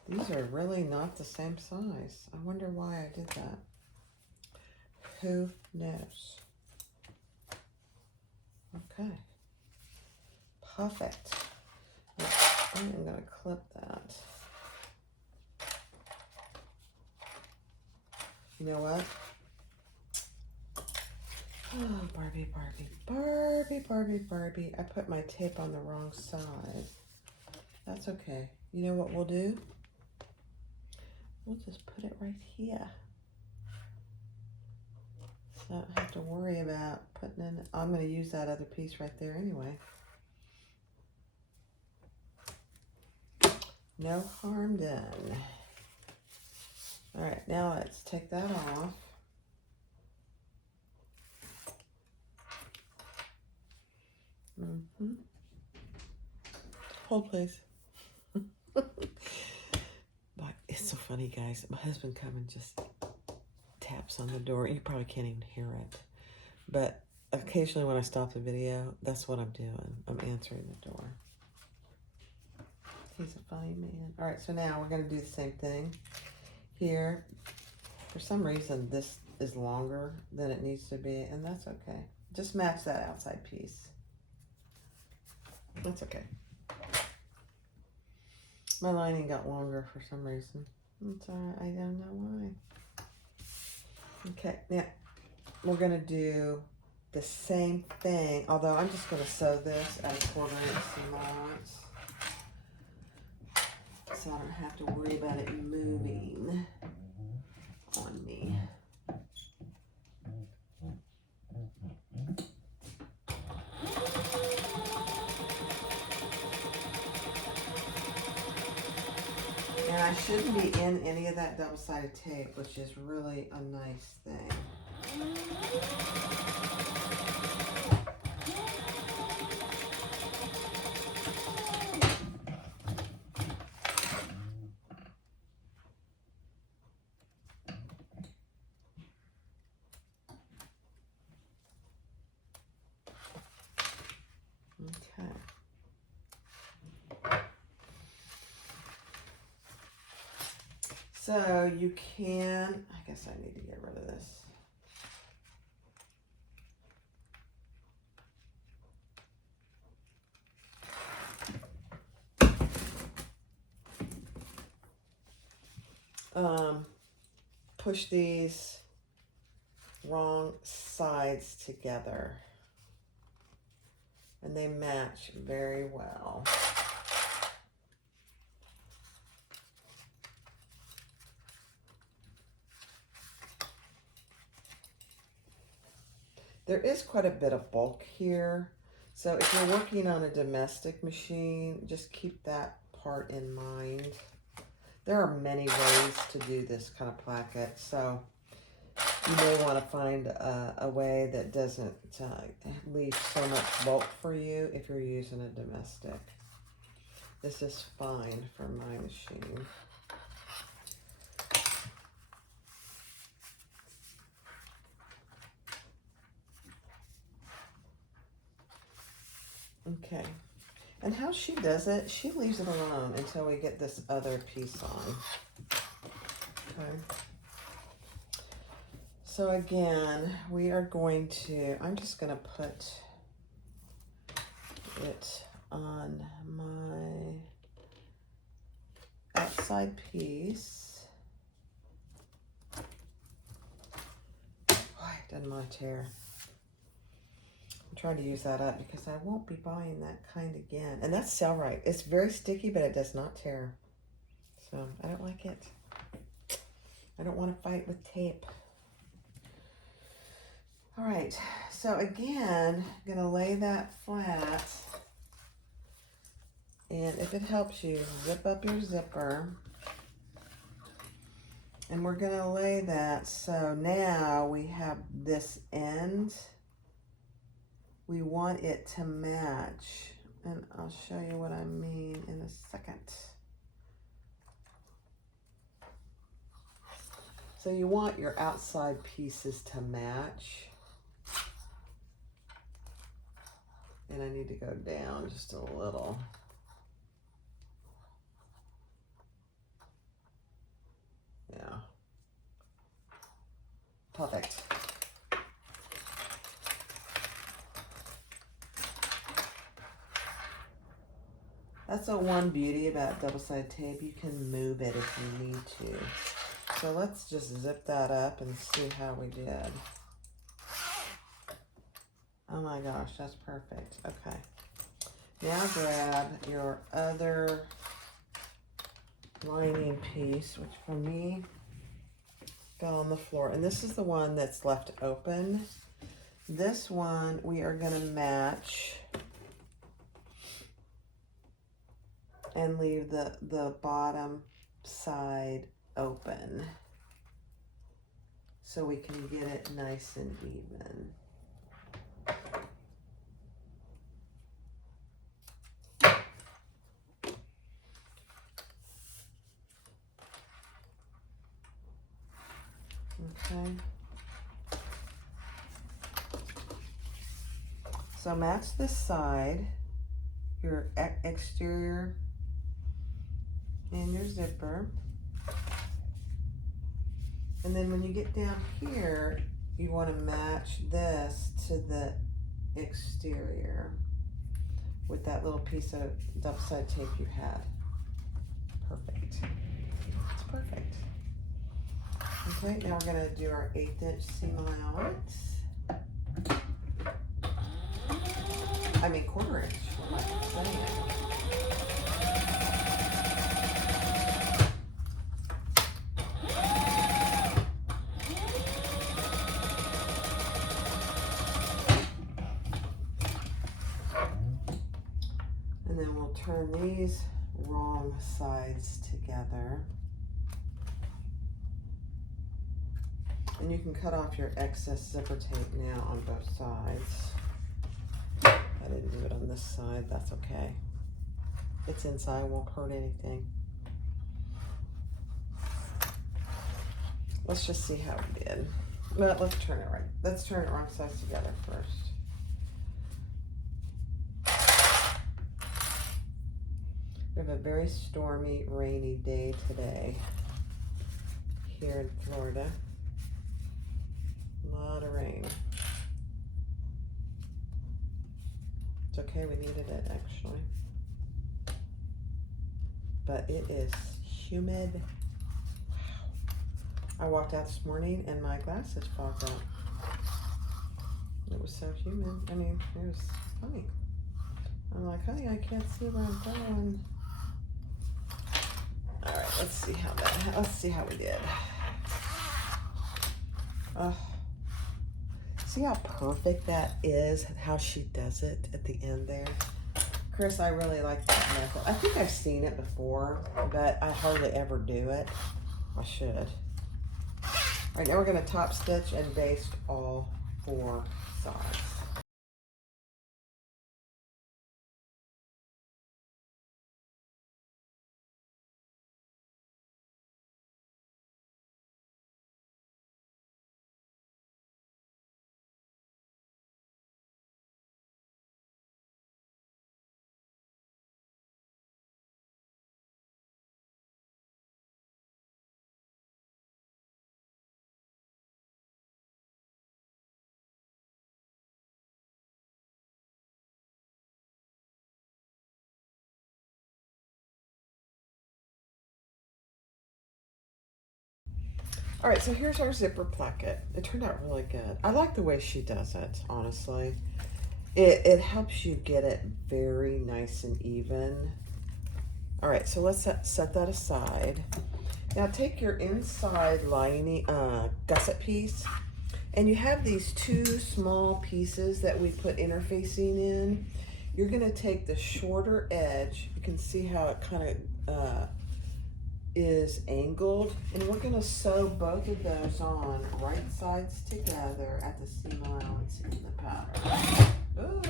These are really not the same size. I wonder why I did that. Who knows? Okay. Perfect. I'm going to clip that. You know what? Oh, Barbie, Barbie, Barbie, Barbie, Barbie. I put my tape on the wrong side. That's okay. You know what we'll do? We'll just put it right here. So I don't have to worry about putting in, I'm going to use that other piece right there anyway. No harm done. All right, now let's take that off. Hold, please. But it's so funny, guys. My husband comes and just taps on the door. You probably can't even hear it. But occasionally when I stop the video, that's what I'm doing. I'm answering the door. He's a funny man. All right, so now we're going to do the same thing here. For some reason, this is longer than it needs to be, and that's okay. Just match that outside piece. That's okay. My lining got longer for some reason. It's all right. I don't know why. Okay, now we're going to do the same thing, although I'm just going to sew this at 1/4 inch allowance, so I don't have to worry about it moving on me. And I shouldn't be in any of that double-sided tape, which is really a nice thing. Okay. So you can, I guess I need to get rid of this. Push these wrong sides together, and they match very well. There is quite a bit of bulk here, so if you're working on a domestic machine, just keep that part in mind. There are many ways to do this kind of placket, so You may want to find a way that doesn't leave so much bulk for you if you're using a domestic. This is fine for my machine. Okay. And how she does it, she leaves it alone until we get this other piece on. Okay. So again, we are going to, I'm just going to put it on my outside piece. Oh, it doesn't want to tear. I'm trying to use that up because I won't be buying that kind again. And that's Cellrite. It's very sticky, but it does not tear. So I don't like it. I don't want to fight with tape. All right, so again, I'm gonna lay that flat. And if it helps you, zip up your zipper. And we're gonna lay that, so now we have this end. We want it to match. And I'll show you what I mean in a second. So you want your outside pieces to match. And I need to go down just a little. Yeah. Perfect. That's the one beauty about double-sided tape. You can move it if you need to. So let's just zip that up and see how we did. Oh my gosh, that's perfect. Okay. Now grab your other lining piece, which for me fell on the floor. And this is the one that's left open. This one we are going to match and leave the bottom side open so we can get it nice and even. Okay. So match this side, your exterior and your zipper. And then when you get down here, you want to match this to the exterior with that little piece of double-sided tape you had. Perfect. It's perfect. Okay, now we're going to do our 1/8" seam allowance. I mean 1/4 inch. What am I saying? And then we'll turn these wrong sides together. And you can cut off your excess zipper tape now on both sides. I didn't do it on this side, that's okay. It's inside, won't hurt anything. Let's just see how we did. Well, let's turn it right. Let's turn it wrong sides together first. We have a very stormy, rainy day today here in Florida. A lot of rain. It's okay, we needed it actually. But it is humid. Wow. I walked out this morning and my glasses fogged up. It was so humid. I mean, it was funny. I'm like, honey, I can't see where I'm going. All right, let's see how we did. See how perfect that is, how she does it at the end there? Chris, I really like that method. I think I've seen it before, but I hardly ever do it. I should. All right, now we're going to top stitch and baste all 4 sides. All right, so here's our zipper placket. It turned out really good. I like the way she does it, honestly. It helps you get it very nice and even. All right, so let's set that aside. Now take your inside lining gusset piece, and you have these 2 small pieces that we put interfacing in. You're gonna take the shorter edge. You can see how it kind of is angled, and we're going to sew both of those on right sides together at the seam allowance in the pattern. Ooh.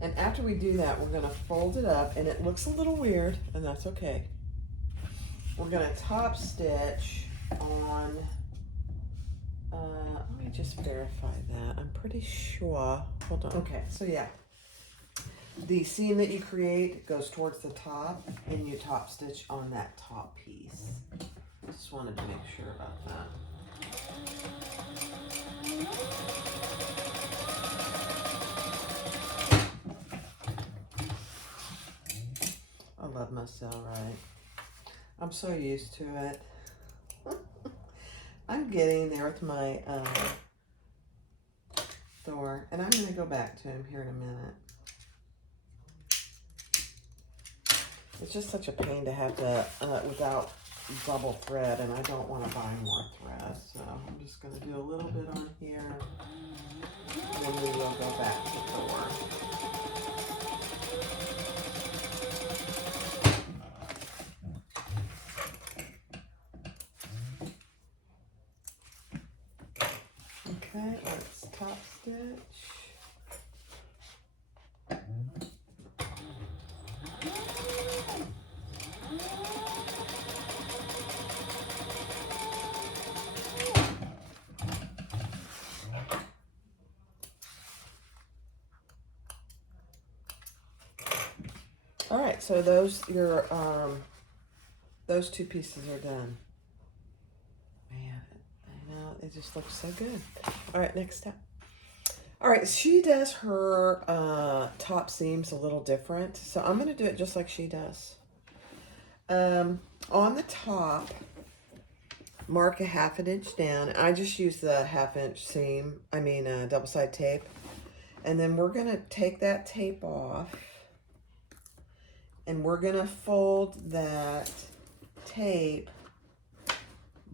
And after we do that, we're going to fold it up, and it looks a little weird, and that's okay. We're going to top stitch on, let me just verify that. I'm pretty sure. Hold on. Okay, so yeah. The seam that you create goes towards the top, and you top stitch on that top piece. Just wanted to make sure about that. I love my cell right. I'm so used to it. I'm getting there with my Thor, and I'm going to go back to him here in a minute. It's just such a pain to have to, without double thread, and I don't want to buy more thread, so I'm just going to do a little bit on here, and then we will go back to Thor. Okay, let's top stitch. All right, so those 2 pieces are done. Man, I know, it just looks so good. All right, next step. All right, she does her top seams a little different, so I'm gonna do it just like she does. On the top, mark a 1/2 inch down. I just use the 1/2 inch seam, double side tape. And then we're gonna take that tape off, and we're gonna fold that tape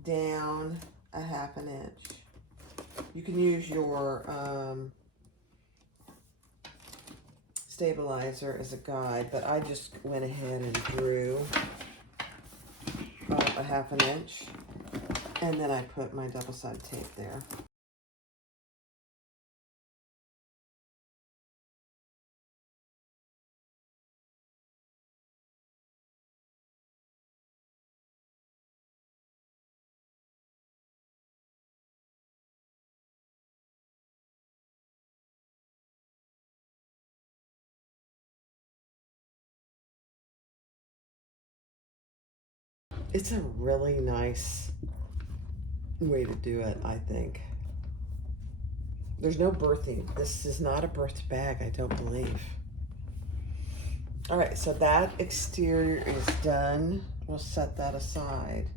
down a 1/2 inch. You can use your stabilizer as a guide, but I just went ahead and drew up a 1/2 inch, and then I put my double side tape there. It's a really nice way to do it, I think. There's no birthing. This is not a birth bag, I don't believe. All right, so that exterior is done. We'll set that aside.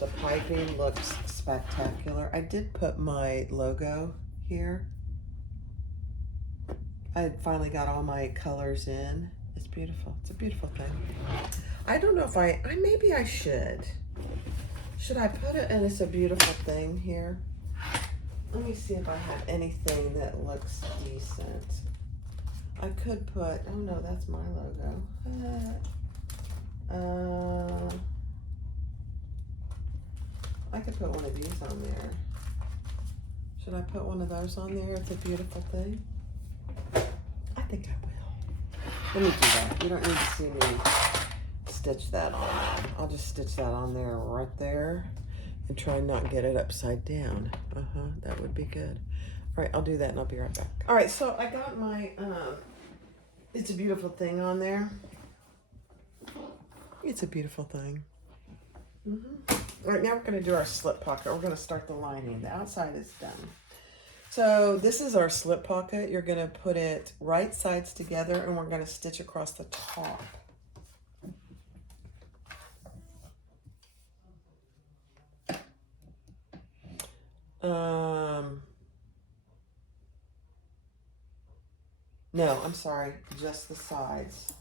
The piping looks spectacular. I did put my logo here. I finally got all my colors in. It's beautiful. It's a beautiful thing. I don't know if maybe I should Should I put it, and it's a beautiful thing here. Let me see if I have anything that looks decent. I could put, oh no, that's my logo. I could put one of these on there. Should I put one of those on there? It's a beautiful thing. I think I will. Let me do that. You don't need to see me stitch that on. I'll just stitch that on there right there and try not to get it upside down. That would be good. All right, I'll do that and I'll be right back. All right, so I got my It's a Beautiful Thing on there. It's a beautiful thing. All right, now we're going to do our slip pocket. We're going to start the lining. The outside is done. So this is our slip pocket. You're going to put it right sides together and we're going to stitch across the top. No, I'm sorry, just the sides.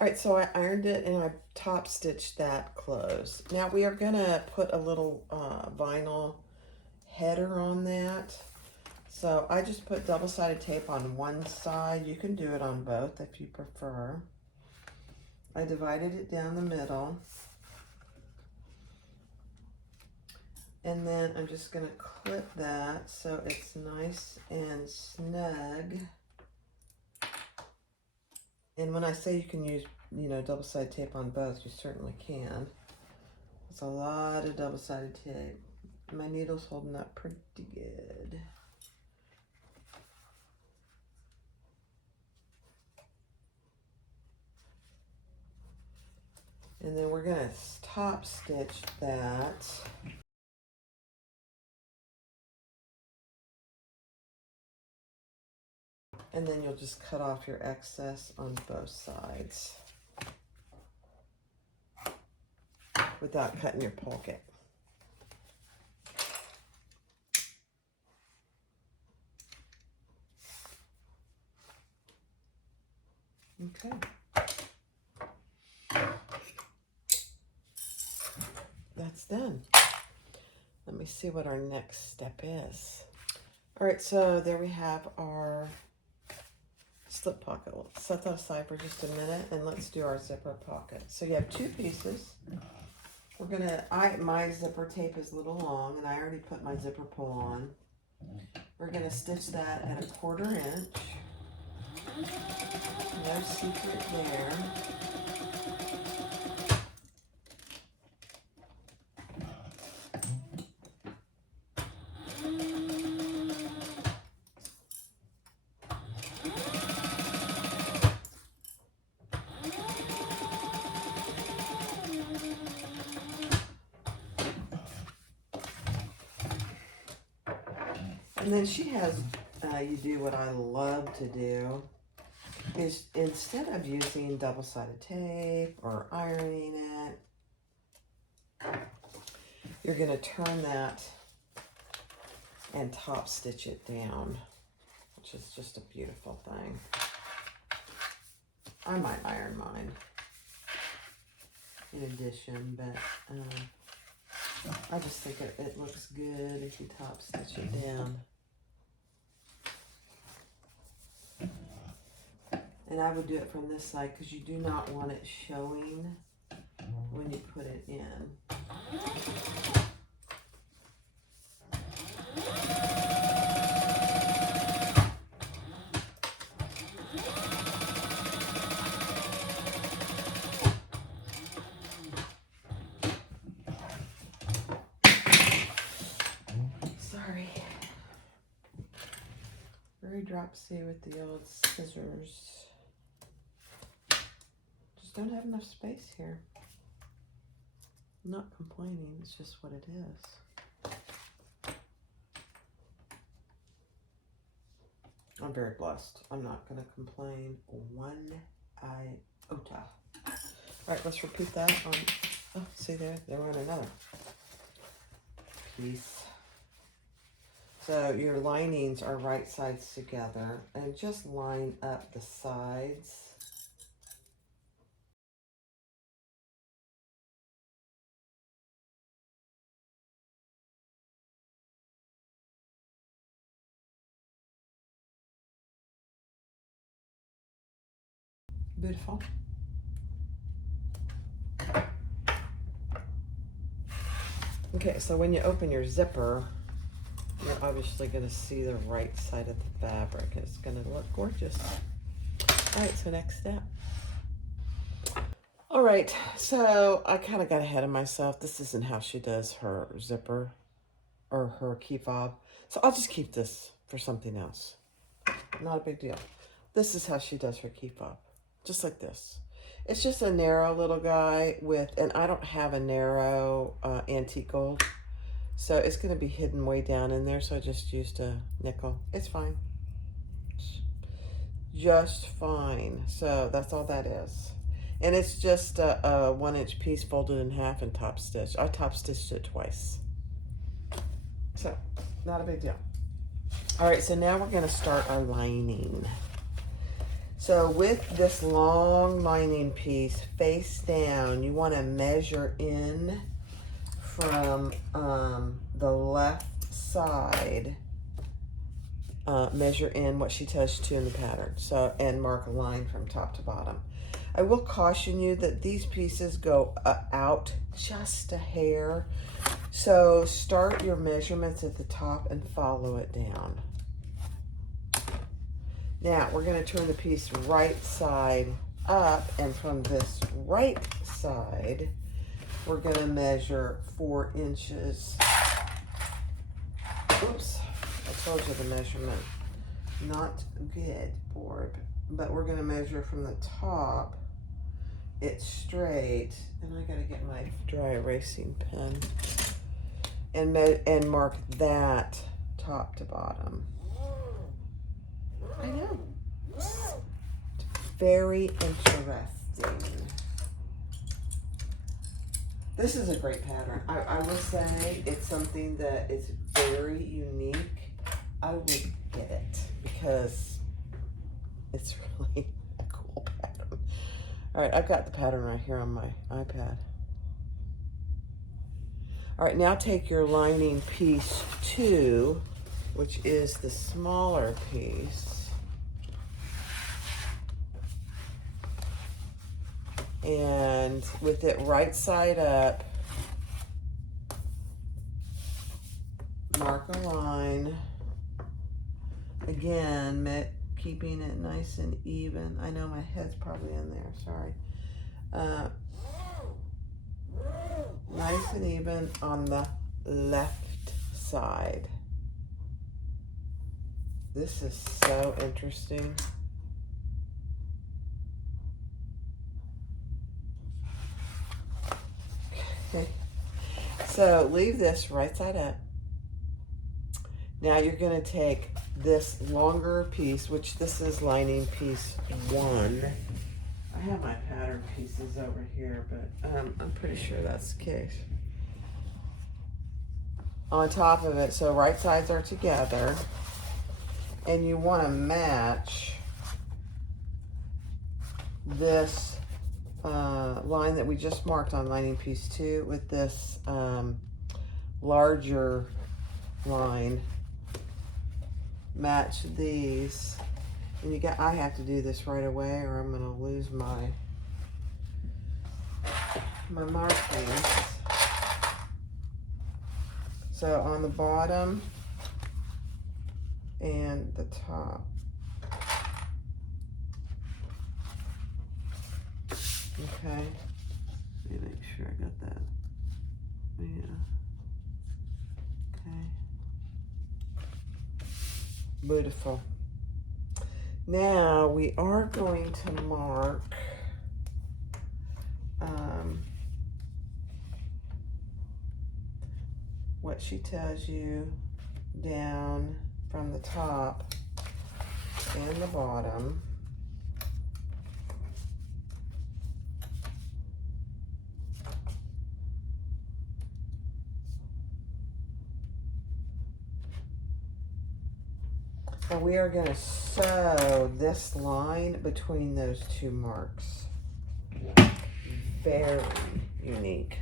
All right, so I ironed it and I top stitched that close. Now we are gonna put a little vinyl header on that. So I just put double-sided tape on one side. You can do it on both if you prefer. I divided it down the middle. And then I'm just gonna clip that so it's nice and snug. And when I say you can use, you know, double-sided tape on both, you certainly can. It's a lot of double-sided tape. My needle's holding up pretty good. And then we're gonna top stitch that. And then you'll just cut off your excess on both sides without cutting your pocket. Okay. That's done. Let me see what our next step is. All right, so there we have our slip pocket. Let's set that aside for just a minute and let's do our zipper pocket. So you have two pieces. We're gonna, my zipper tape is a little long and I already put my zipper pull on. We're gonna stitch that at 1/4 inch. No secret there. And then she has, you do what I love to do, is instead of using double-sided tape or ironing it, you're going to turn that and top stitch it down, which is just a beautiful thing. I might iron mine in addition, but I just think it looks good if you top stitch it down. And I would do it from this side because you do not want it showing when you put it in. Sorry. Very dropsy with the old scissors. Don't have enough space here. I'm not complaining, it's just what it is. I'm very blessed. I'm not gonna complain one iota. All right, let's repeat that on, oh, see there, they're on another piece. So your linings are right sides together, and just line up the sides. Beautiful. Okay, so when you open your zipper, you're obviously going to see the right side of the fabric. It's going to look gorgeous. All right, so next step. All right, so I kind of got ahead of myself. This isn't how she does her zipper or her key fob. So I'll just keep this for something else. Not a big deal. This is how she does her key fob, just like this. It's just a narrow little guy with, and I don't have a narrow antique gold. So it's going to be hidden way down in there. So I just used a nickel. It's fine. Just fine. So that's all that is. And it's just a 1-inch piece folded in half and top stitched. I top stitched it twice. So not a big deal. All right, so now we're going to start our lining. So with this long lining piece face down, you want to measure in from the left side, measure in what she tells you to in the pattern. So, and mark a line from top to bottom. I will caution you that these pieces go out just a hair. So start your measurements at the top and follow it down. Now we're going to turn the piece right side up, and from this right side, we're going to measure 4 inches. Oops, I told you the measurement. Not good, board. But we're going to measure from the top. It's straight, and I got to get my dry erasing pen and mark that top to bottom. I know. It's very interesting. This is a great pattern. I will say it's something that is very unique. I would get it because it's really a cool pattern. All right, I've got the pattern right here on my iPad. All right, now take your lining piece 2, which is the smaller piece, and with it right side up, mark a line. Again, keeping it nice and even. I know my head's probably in there, sorry. Nice and even on the left side. This is so interesting. Okay, so leave this right side up. Now you're going to take this longer piece, which this is lining piece 1. I have my pattern pieces over here, but I'm pretty sure that's the case. On top of it, so right sides are together, and you want to match this line that we just marked on lining piece 2 with this larger line. Match these, and I have to do this right away or I'm gonna lose my markings. So on the bottom and the top. Okay, let me make sure I got that. Yeah. Okay. Beautiful. Now we are going to mark what she tells you down from the top and the bottom. And we are going to sew this line between those two marks. Very unique.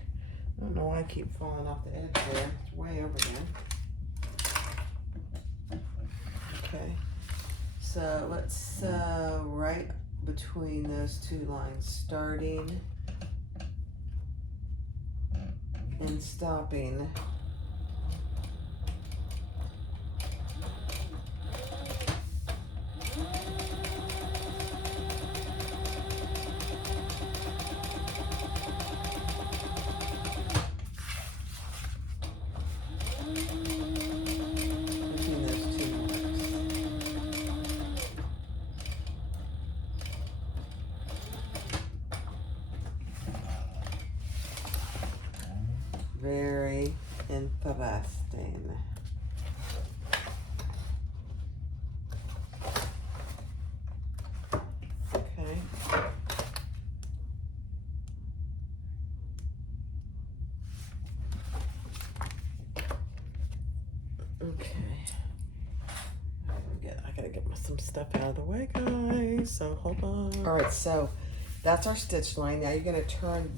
I don't know why I keep falling off the edge there. It's way over there. Okay. So let's sew right between those two lines, starting and stopping. Between those two marks. Very interesting. Okay. Okay. I gotta get some stuff out of the way, guys. So hold on. All right, so that's our stitch line. Now you're gonna turn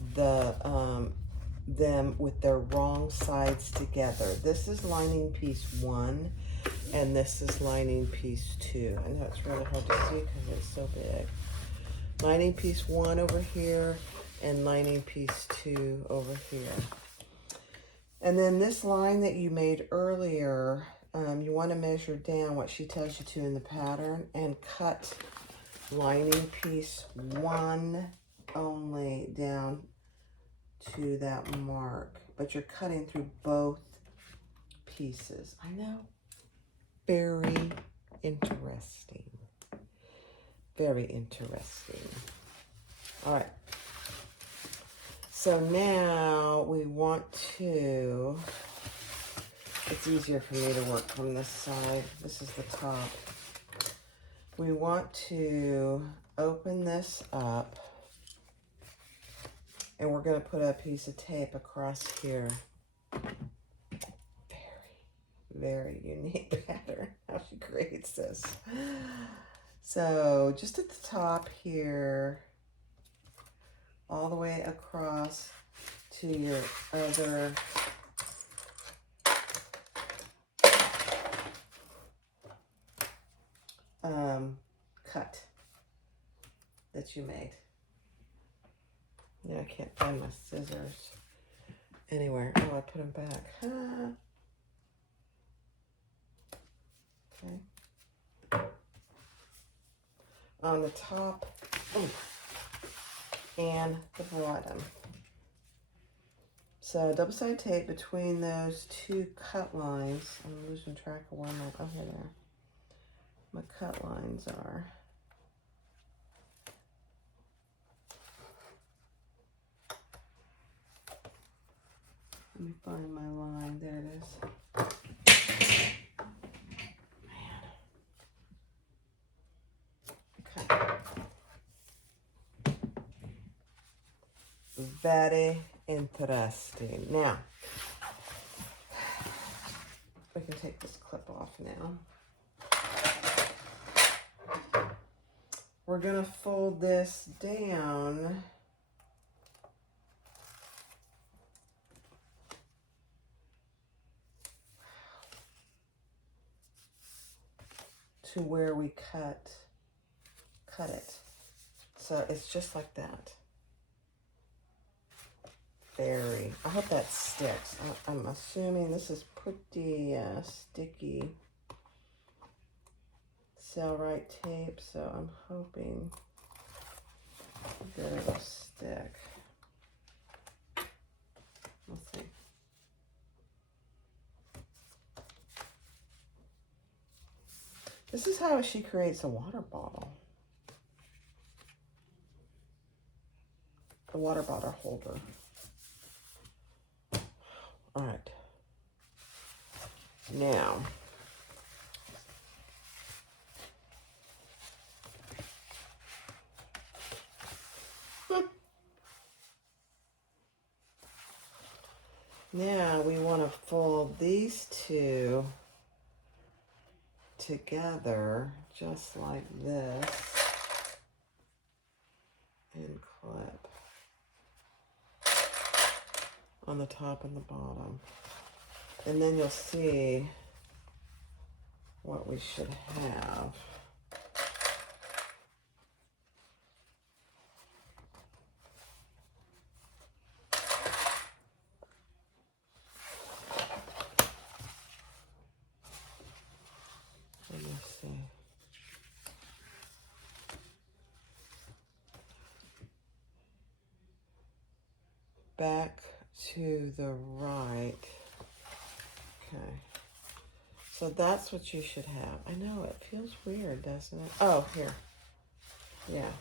them with their wrong sides together. This is lining piece 1, and this is lining piece 2. I know it's really hard to see because it's so big. Lining piece 1 over here, and lining piece 2 over here. And then this line that you made earlier, you want to measure down what she tells you to in the pattern and cut lining piece 1 only down to that mark. But you're cutting through both pieces. I know. Very interesting. Very interesting. All right. So now we want to, it's easier for me to work from this side. This is the top. We want to open this up, and we're going to put a piece of tape across here. Very unique pattern, how she creates this. So just at the top here, all the way across to your other cut that you made. Now I can't find my scissors anywhere. Oh, I put them back. Okay. On the top and the bottom. So double-sided tape between those two cut lines. I'm losing track of one line. Oh, here they are. My cut lines are. Let me find my line. There it is. Man. Okay. Very interesting. Now, we can take this clip off now. We're going to fold this down to where we cut it. So it's just like that. Very, I hope that sticks. I'm assuming this is pretty sticky Cell-Rite tape, so I'm hoping that it'll stick. We'll see. This is how she creates a water bottle. A water bottle holder. All right. Now, we want to fold these two together just like this and clip on the top and the bottom. And then you'll see what we should have. Let me see. Back to the right. Okay. So that's what you should have. I know, it feels weird, doesn't it? Oh, here. Yeah.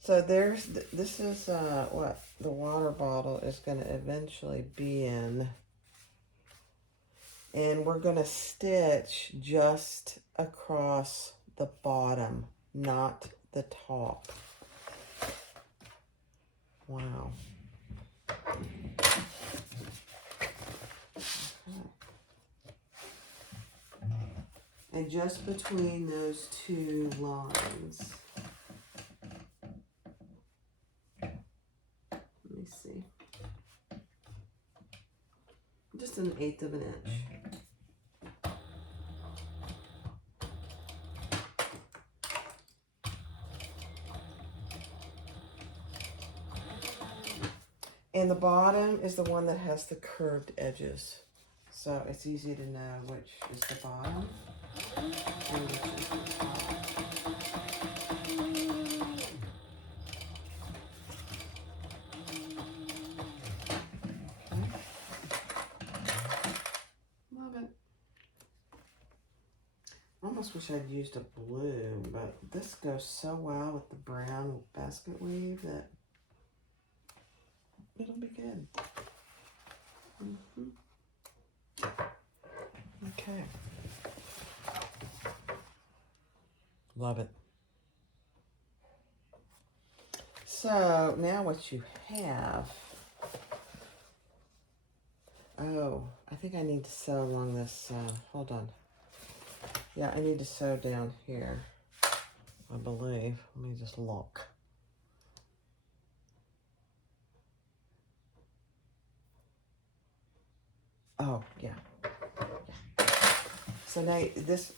So there's, this is what the water bottle is going to eventually be in. And we're going to stitch just across the bottom, not the top. Wow. Okay. And just between those two lines. Let me see. Just 1/8 of an inch. And the bottom is the one that has the curved edges. So it's easy to know which is the bottom and which is the top. Okay. Love it. I almost wish I'd used a blue, but this goes so well with the brown basket weave that it'll be good. Okay. Love it. So now what you have, oh, I think I need to sew along this, hold on. Yeah, I need to sew down here, I believe. Let me just look. Oh, yeah. So now this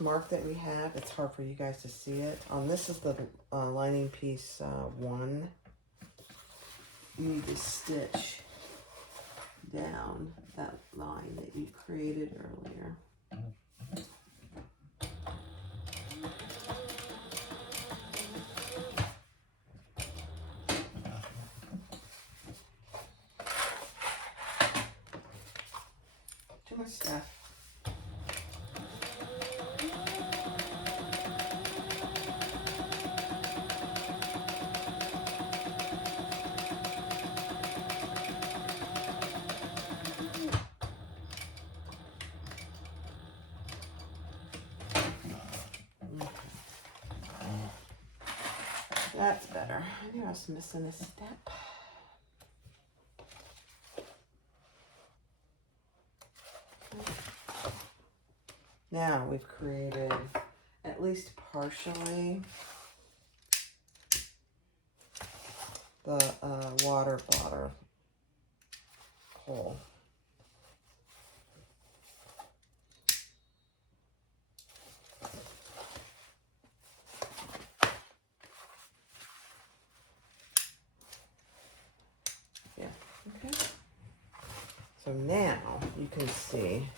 mark that we have, it's hard for you guys to see it. This is the lining piece 1. You need to stitch down that line that you created earlier. Too much stuff. That's better. I knew I was missing a step. Now we've created at least partially the water bottle hole. Yeah, okay. So now you can see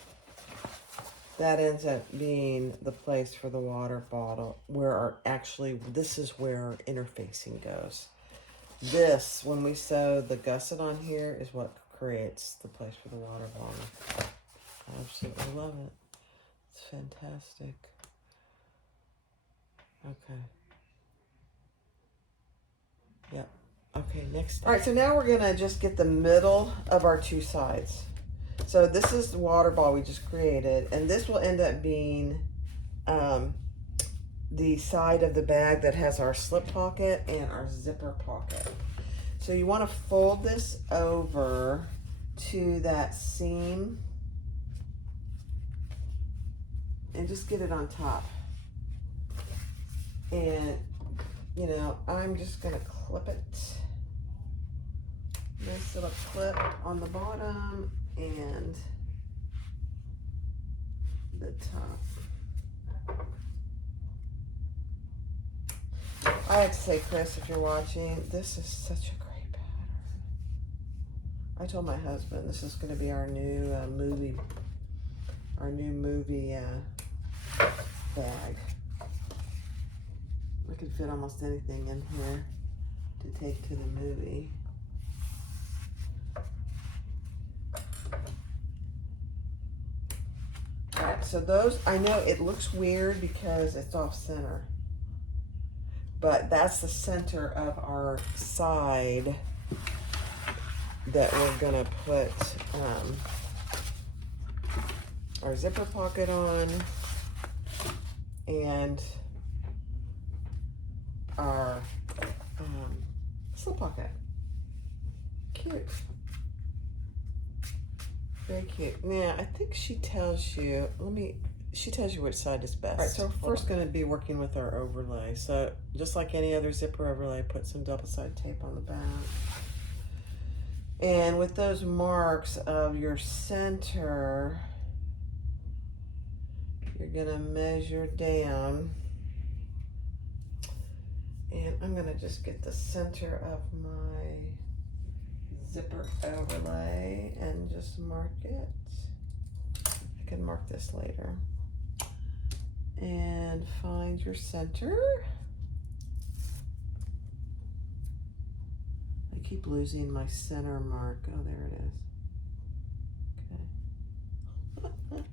that ends up being the place for the water bottle where this is where our interfacing goes. This, when we sew the gusset on here, is what creates the place for the water bottle. I absolutely love it. It's fantastic. Okay. Yep. Okay, next. All right, so now we're gonna just get the middle of our two sides. So this is the water ball we just created, and this will end up being the side of the bag that has our slip pocket and our zipper pocket. So you want to fold this over to that seam and just get it on top. And, you know, I'm just gonna clip it. Nice little clip on the bottom and the top. I have to say, Chris, if you're watching, this is such a great pattern. I told my husband this is going to be our new movie bag. We could fit almost anything in here to take to the movie. All right, so those, I know it looks weird because it's off center, but that's the center of our side that we're gonna put our zipper pocket on and our slip pocket. Cute. Very cute. Now, I think she tells you, she tells you which side is best. All right, so we're first going to be working with our overlay. So just like any other zipper overlay, put some double-sided tape on the back. And with those marks of your center, you're going to measure down. And I'm going to just get the center of my zipper overlay and just mark it. I can mark this later. And find your center. I keep losing my center mark. Oh, there it is. Okay.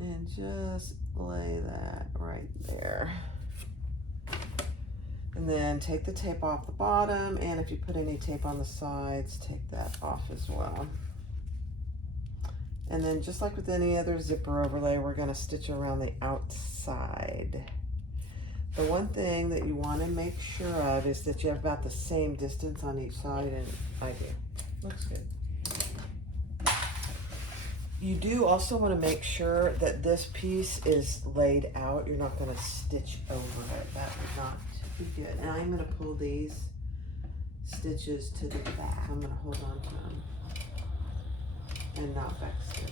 And just lay that right there. And then take the tape off the bottom, and if you put any tape on the sides, take that off as well. And then just like with any other zipper overlay, we're gonna stitch around the outside. The one thing that you wanna make sure of is that you have about the same distance on each side, and I do. Looks good. You do also want to make sure that this piece is laid out. You're not going to stitch over it. That would not be good. And I'm going to pull these stitches to the back. I'm going to hold on to them and not back stitch.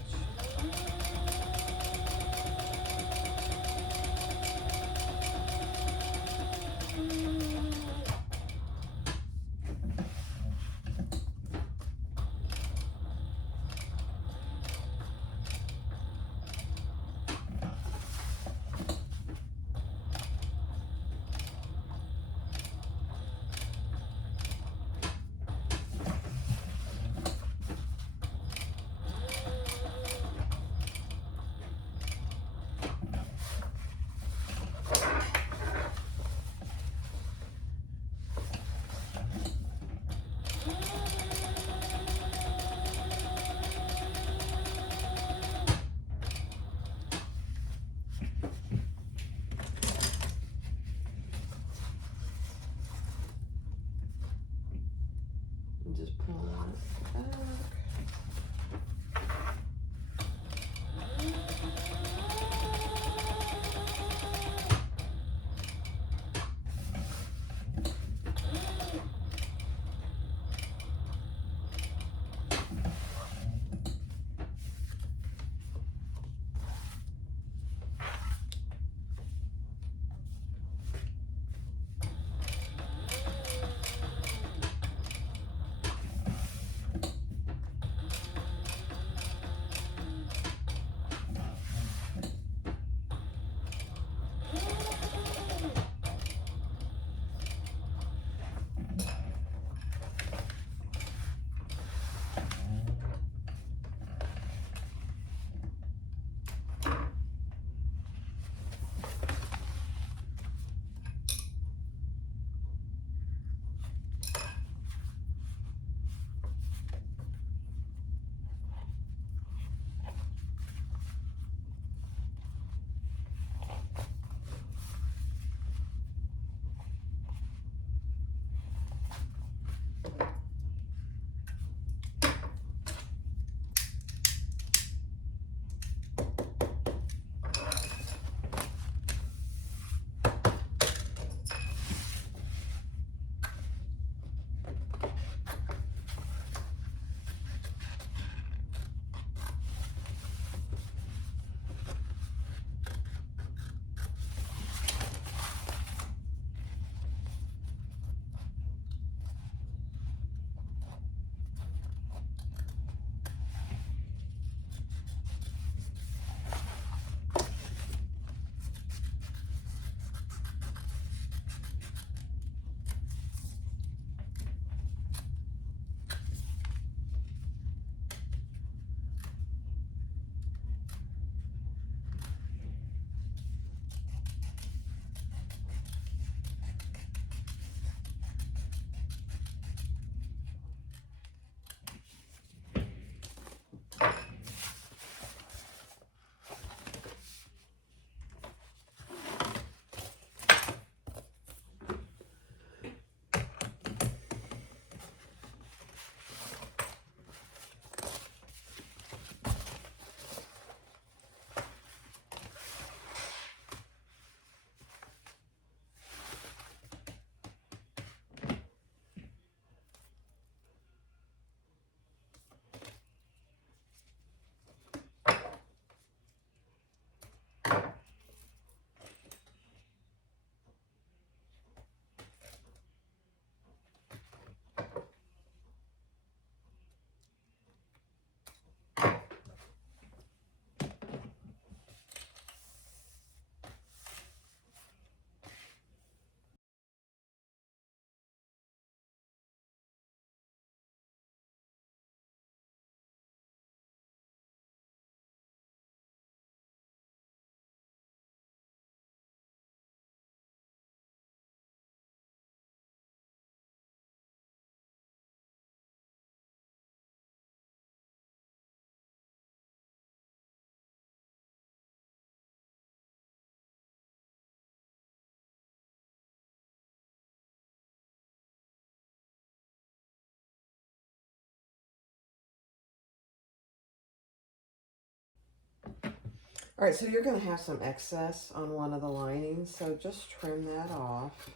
All right, so you're going to have some excess on one of the linings, so just trim that off.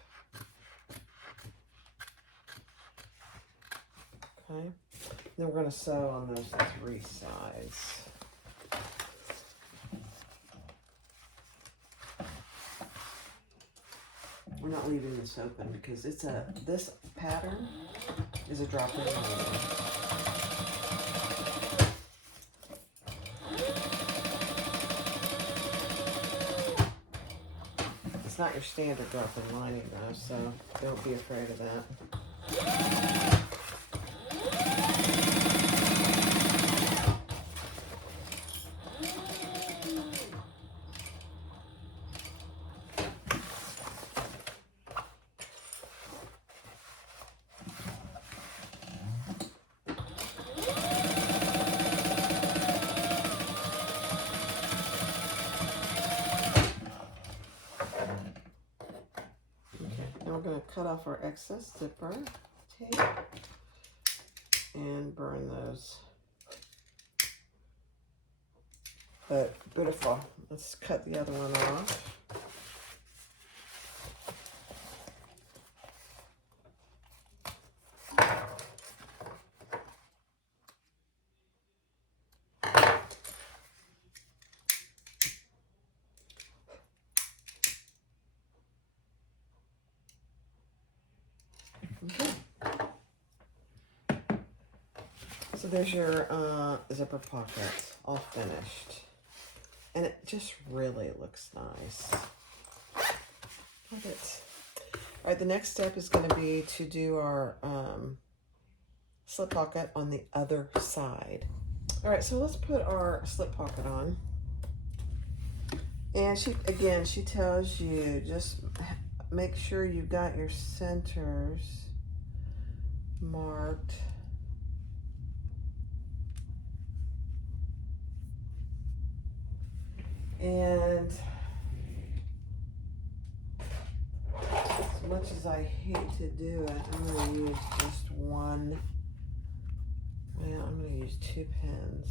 Okay, then we're going to sew on those 3 sides. We're not leaving this open because this pattern is a drop-in lining. It's not your standard drop-in lining though, so don't be afraid of that. We're going to cut off our excess zipper tape and burn those. But beautiful. Let's cut the other one off. Okay. So there's your zipper pocket, all finished. And it just really looks nice. Love it. All right, the next step is going to be to do our slip pocket on the other side. All right, so let's put our slip pocket on. And she tells you just make sure you've got your centers marked. And as much as I hate to do it, I'm going to use just one. Well, I'm going to use 2 pins.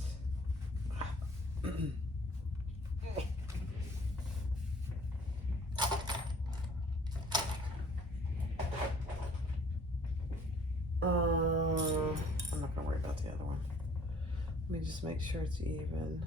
I'm not going to worry about the other one. Let me just make sure it's even.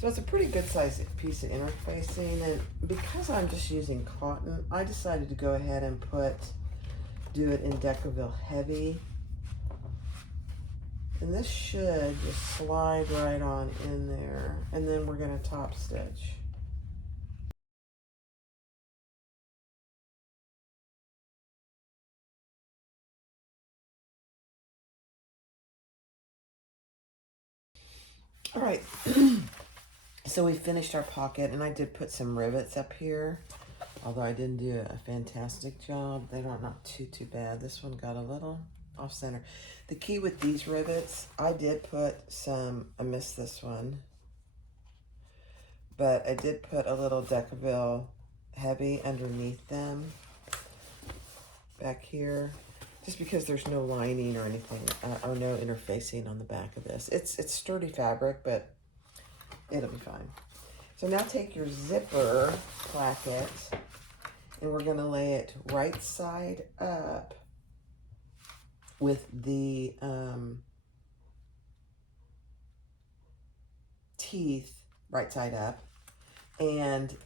So it's a pretty good size piece of interfacing, and because I'm just using cotton, I decided to go ahead and do it in Deckerville Heavy. And this should just slide right on in there, and then we're going to top stitch. All right. So we finished our pocket, and I did put some rivets up here, although I didn't do a fantastic job. They are not too bad. This one got a little off center. The key with these rivets, I did put some, I missed this one, but I did put a little Deckerville Heavy underneath them back here, just because there's no lining or anything, or no interfacing on the back of this. It's sturdy fabric, but it'll be fine. So now take your zipper placket, and we're going to lay it right side up with the teeth right side up, and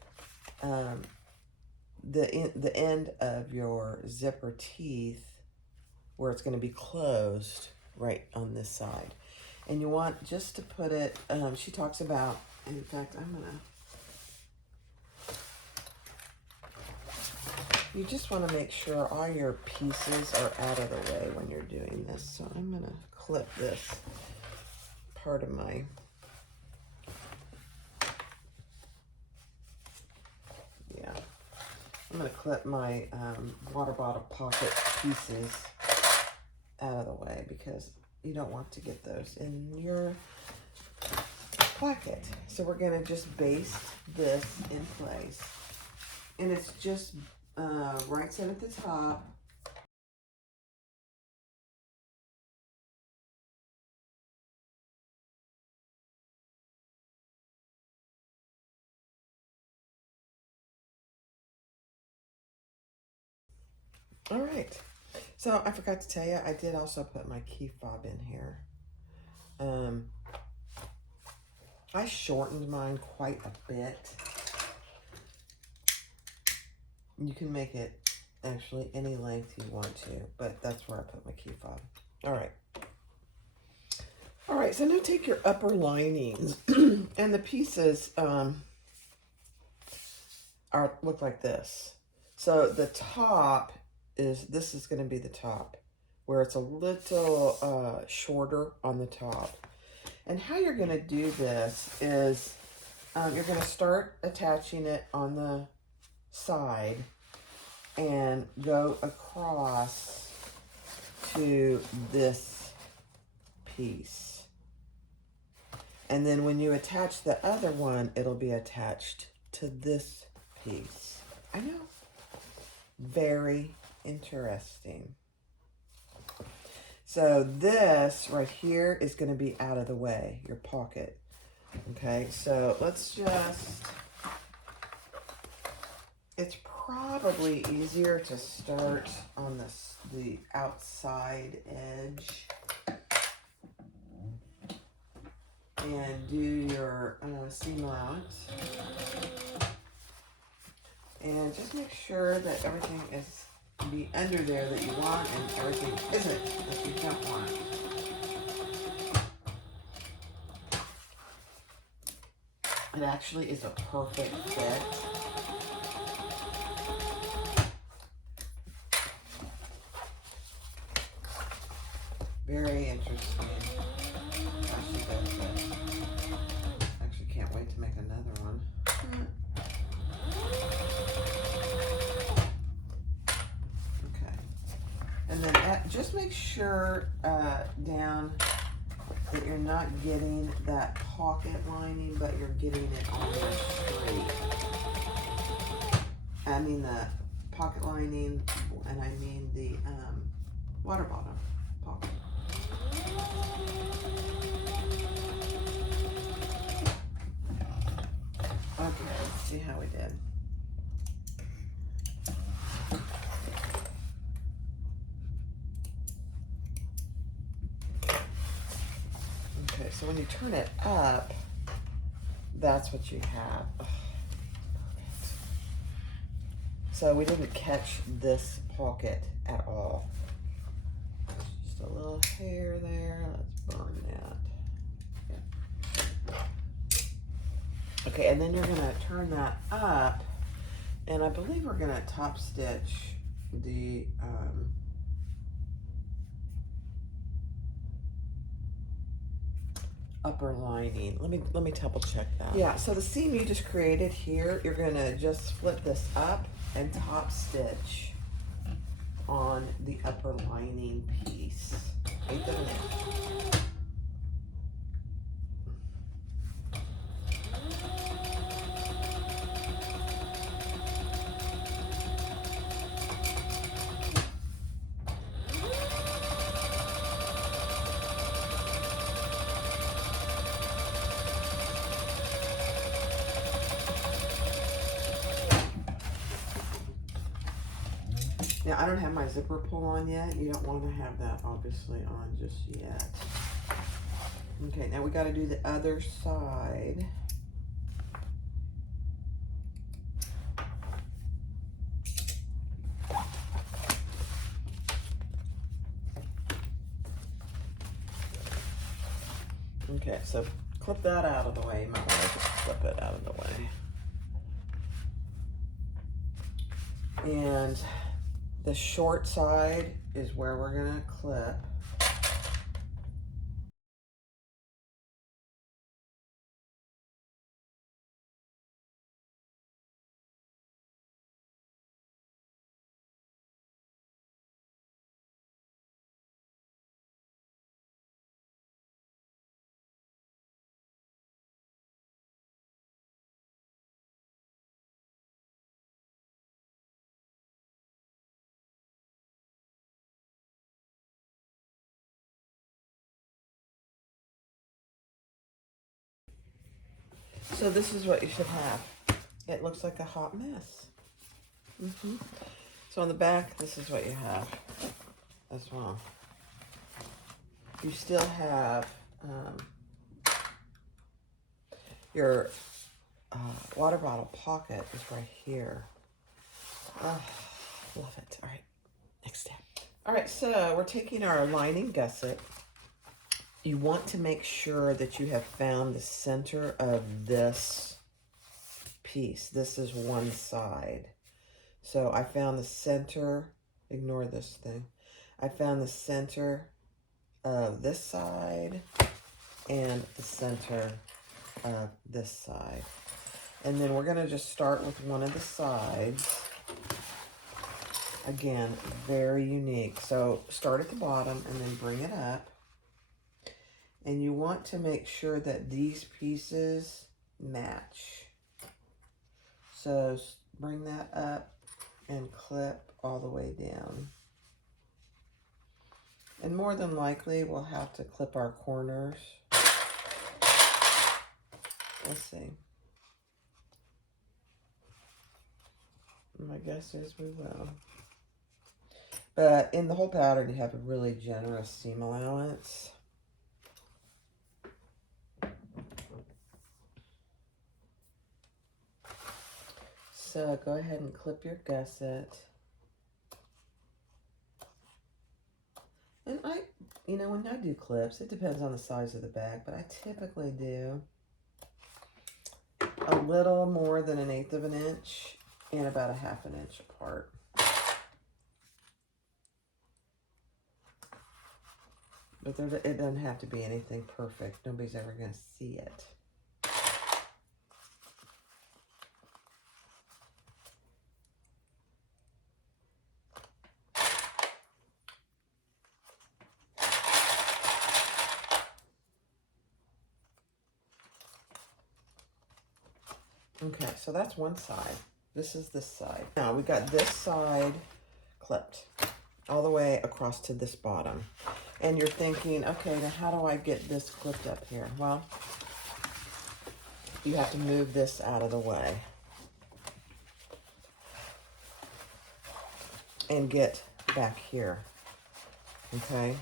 the end of your zipper teeth where it's going to be closed right on this side. And you want just to put it, she talks about, in fact, I'm going to You just want to make sure all your pieces are out of the way when you're doing this. So I'm going to clip this part of my I'm going to clip my water bottle pocket pieces out of the way because you don't want to get those in your placket. So we're going to just baste this in place. And it's just right side at the top. All right. So I forgot to tell you, I did also put my key fob in here. I shortened mine quite a bit. You can make it actually any length you want to, but that's where I put my key fob. All right. All right, so now take your upper linings and the pieces look like this. So the top this is going to be the top, where it's a little shorter on the top. And how you're going to do this is you're going to start attaching it on the side and go across to this piece. And then when you attach the other one, it'll be attached to this piece. I know. Very interesting. So this right here is going to be out of the way, your pocket. Okay, so let's just, it's probably easier to start on the outside edge and do your seam allowance. And just make sure that everything is be under there that you want and everything isn't that you don't want. It actually is a perfect fit. Very interesting. Actually can't wait to make another one. And then just make sure down that you're not getting that pocket lining, but you're getting it almost straight. I mean the pocket lining, and I mean the water bottle pocket. Okay, let's see how we did. Okay, so when you turn it up, that's what you have. Oh, perfect. So we didn't catch this pocket at all. Just a little hair there. Let's burn that. Yeah. Okay, and then you're gonna turn that up, and I believe we're gonna top stitch the upper lining. Let me double check that. Yeah, so the seam you just created here, you're gonna just flip this up and top stitch on the upper lining piece. 1/8 of an inch. Now, I don't have my zipper pull on yet. You don't want to have that obviously on just yet. Okay, now we got to do the other side. Okay, so clip that out of the way. You might want to just clip it out of the way. And the short side is where we're gonna clip. So this is what you should have. It looks like a hot mess. So on the back, this is what you have as well. You still have your water bottle pocket is right here. Oh, love it. All right, next step. All right, so we're taking our lining gusset. You want to make sure that you have found the center of this piece. This is one side. So I found the center, ignore this thing. I found the center of this side and the center of this side. And then we're gonna just start with one of the sides. Again, very unique. So start at the bottom and then bring it up. And you want to make sure that these pieces match. So bring that up and clip all the way down. And more than likely, we'll have to clip our corners. Let's see. My guess is we will. But in the whole pattern, you have a really generous seam allowance. So go ahead and clip your gusset. And when I do clips, it depends on the size of the bag, but I typically do a little more than 1/8 of an inch and about 1/2 an inch apart. But it doesn't have to be anything perfect. Nobody's ever going to see it. Okay, so that's one side. This is this side. Now we got this side clipped all the way across to this bottom. And you're thinking, okay, now how do I get this clipped up here? Well, you have to move this out of the way and get back here, okay?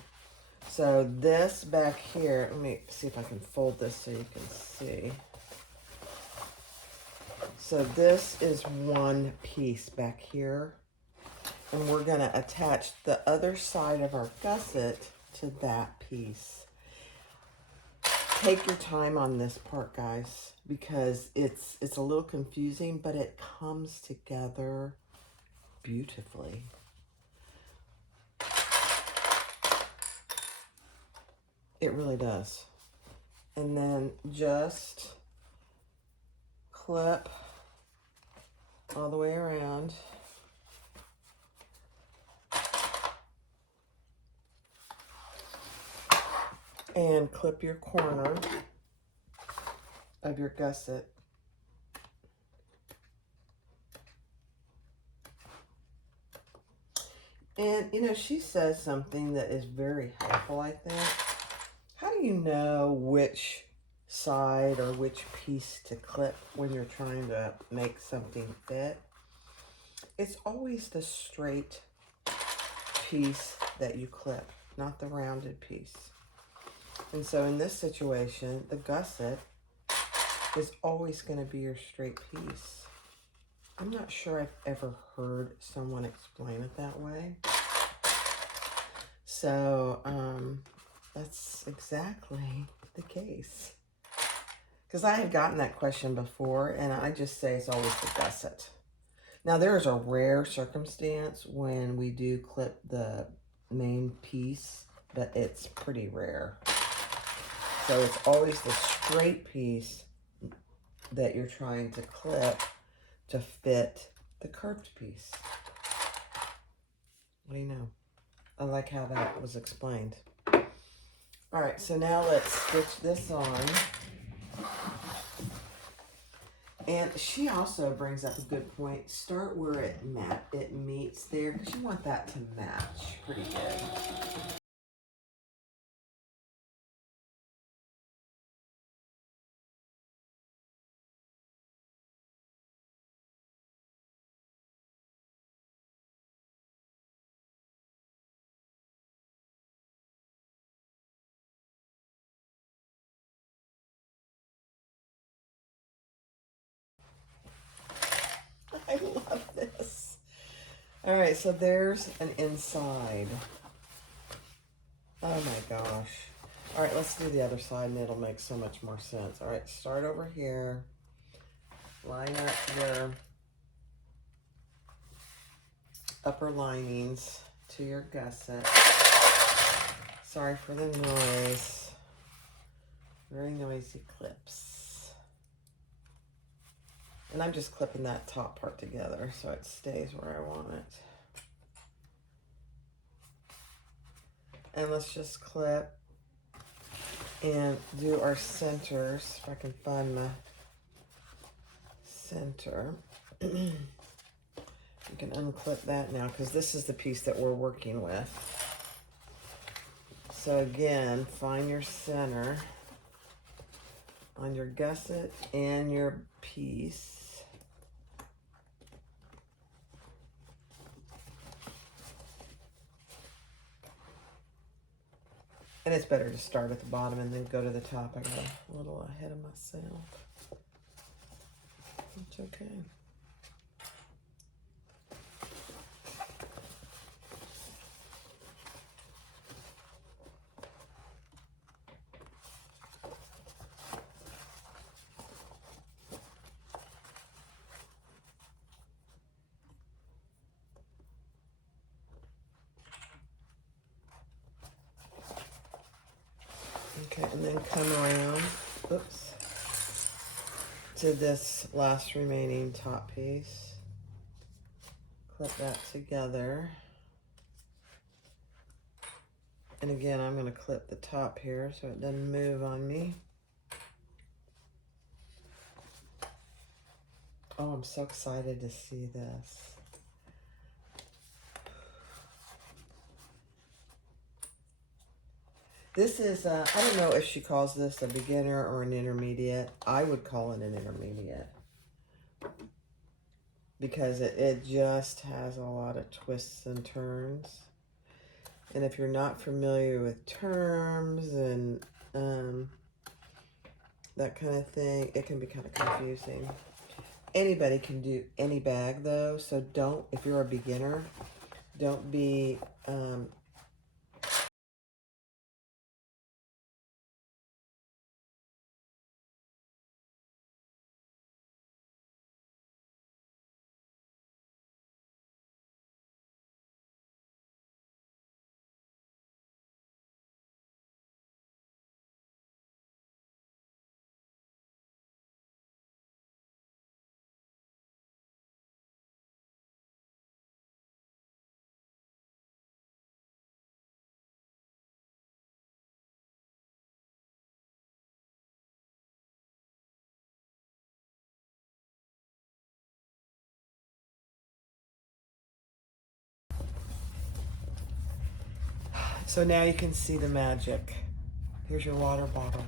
So this back here, let me see if I can fold this so you can see. So this is one piece back here, and we're gonna attach the other side of our gusset to that piece. Take your time on this part, guys, because it's a little confusing, but it comes together beautifully. It really does. And then just clip all the way around. And clip your corner of your gusset. And, she says something that is very helpful, I think. How do you know which side or which piece to clip when you're trying to make something fit? It's always the straight piece that you clip, not the rounded piece. And so in this situation, the gusset is always going to be your straight piece. I'm not sure I've ever heard someone explain it that way. So that's exactly the case. Because I had gotten that question before, and I just say it's always the gusset. Now there is a rare circumstance when we do clip the main piece, but it's pretty rare. So it's always the straight piece that you're trying to clip to fit the curved piece. What do you know? I like how that was explained. All right, so now let's stitch this on. And she also brings up a good point. Start where it meets there, because you want that to match pretty good. I love this. All right, so there's an inside. Oh my gosh. All right, let's do the other side and it'll make so much more sense. All right, start over here. Line up your upper linings to your gusset. Sorry for the noise. Very noisy clips. And I'm just clipping that top part together so it stays where I want it. And let's just clip and do our centers. If I can find my center. You can unclip that now because this is the piece that we're working with. So again, find your center on your gusset and your piece. And it's better to start at the bottom and then go to the top. I got a little ahead of myself. It's okay. Okay, and then come around, oops, to this last remaining top piece. Clip that together. And again, I'm going to clip the top here so it doesn't move on me. Oh, I'm so excited to see this. This is, I don't know if she calls this a beginner or an intermediate. I would call it an intermediate. Because it just has a lot of twists and turns. And if you're not familiar with terms and that kind of thing, it can be kind of confusing. Anybody can do any bag though, so don't, if you're a beginner, don't be so now you can see the magic. Here's your water bottle.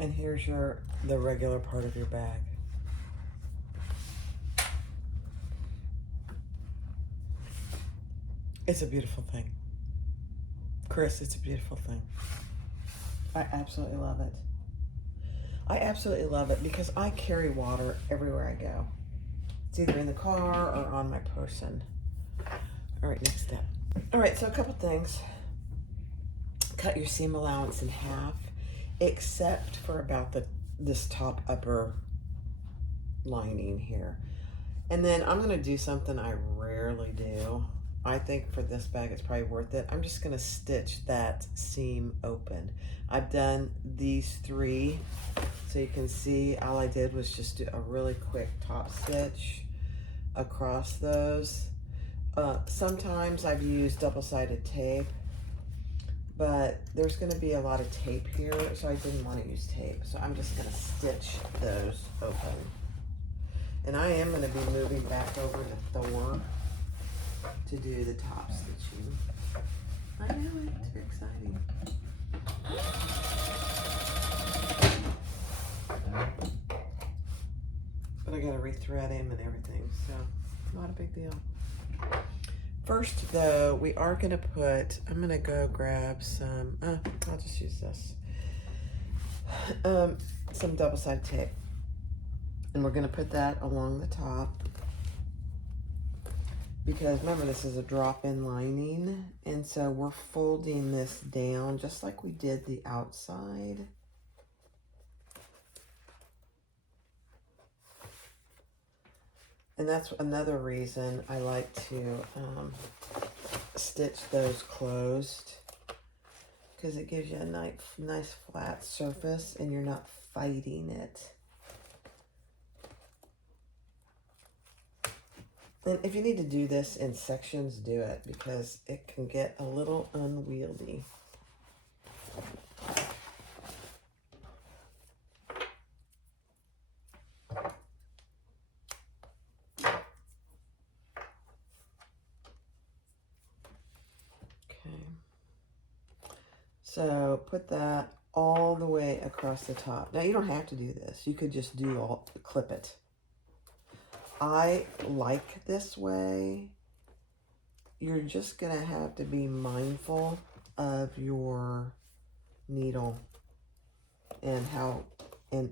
And here's the regular part of your bag. It's a beautiful thing. Chris, it's a beautiful thing. I absolutely love it. I absolutely love it because I carry water everywhere I go. It's either in the car or on my person. All right, next step. All right, so a couple things. Cut your seam allowance in half, except for about this top upper lining here. And then I'm gonna do something I rarely do. I think for this bag it's probably worth it. I'm just gonna stitch that seam open. I've done these 3, so you can see all I did was just do a really quick top stitch across those. Sometimes I've used double-sided tape, but there's gonna be a lot of tape here, so I didn't want to use tape. So I'm just gonna stitch those open. And I am gonna be moving back over to Thor to do the top stitching. I know, it's exciting. But I gotta rethread him and everything, so not a big deal. First though, we are gonna put, I'm gonna go grab some, I'll just use this. Some double-sided tape. And we're gonna put that along the top. Because remember, this is a drop-in lining, and so we're folding this down just like we did the outside. And that's another reason I like to stitch those closed, because it gives you a nice flat surface and you're not fighting it. And if you need to do this in sections, do it, because it can get a little unwieldy. Okay. So put that all the way across the top. Now you don't have to do this. You could just clip it. I like this way. You're just gonna have to be mindful of your needle and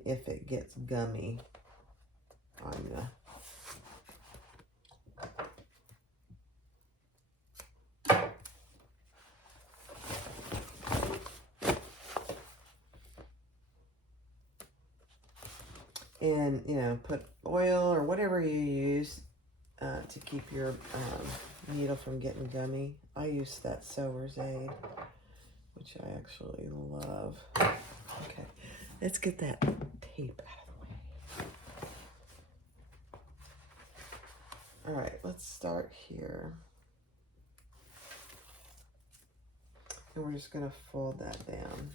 if it gets gummy on you. And, you know, put oil or whatever you use to keep your needle from getting gummy. I use that Sewer's Aid, which I actually love. Okay, let's get that tape out of the way. All right, let's start here. And we're just gonna fold that down.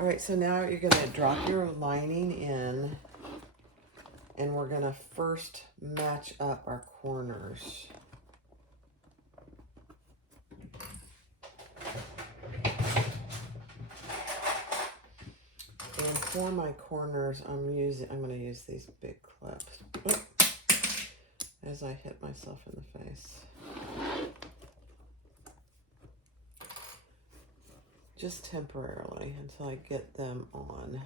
All right, so now you're gonna drop your lining in, and we're gonna first match up our corners. And for my corners, I'm gonna use these big clips. Oop, as I hit myself in the face. Just temporarily until I get them on.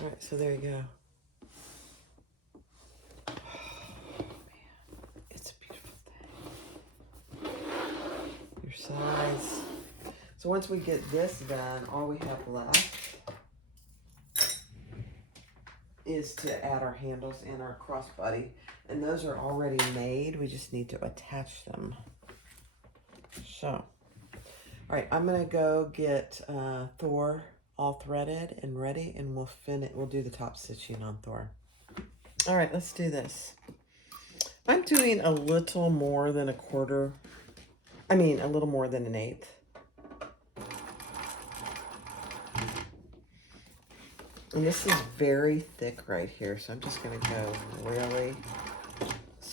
All right, so there you go. Oh, man, it's a beautiful thing. Your sides. So once we get this done, all we have left is to add our handles and our crossbody. And those are already made. We just need to attach them. So, all right, I'm gonna go get Thor all threaded and ready, and we'll do the top stitching on Thor. All right, let's do this. I'm doing a little more than a quarter. I mean, a little more than an eighth. And this is very thick right here, so I'm just gonna go really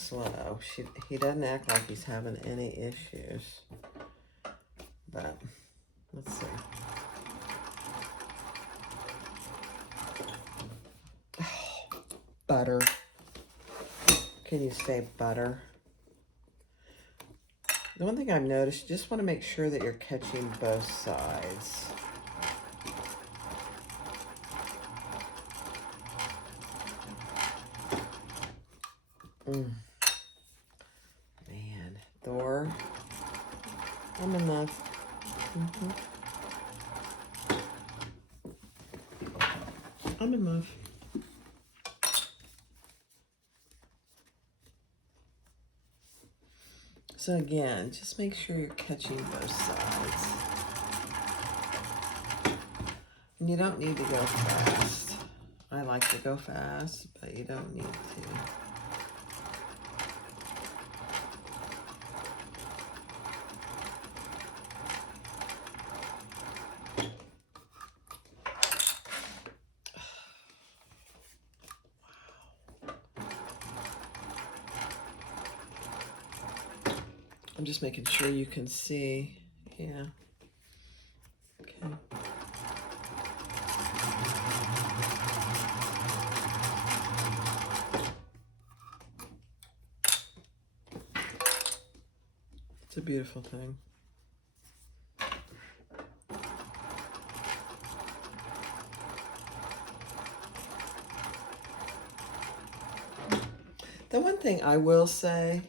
slow. He doesn't act like he's having any issues. But let's see. Oh, butter. Can you say butter? The one thing I've noticed, you just want to make sure that you're catching both sides. Man, Thor, I'm in love. I'm in love. So again, just make sure you're catching both sides. And you don't need to go fast. I like to go fast, but you don't need to. I'm just making sure you can see. Yeah. Okay. It's a beautiful thing. The one thing I will say,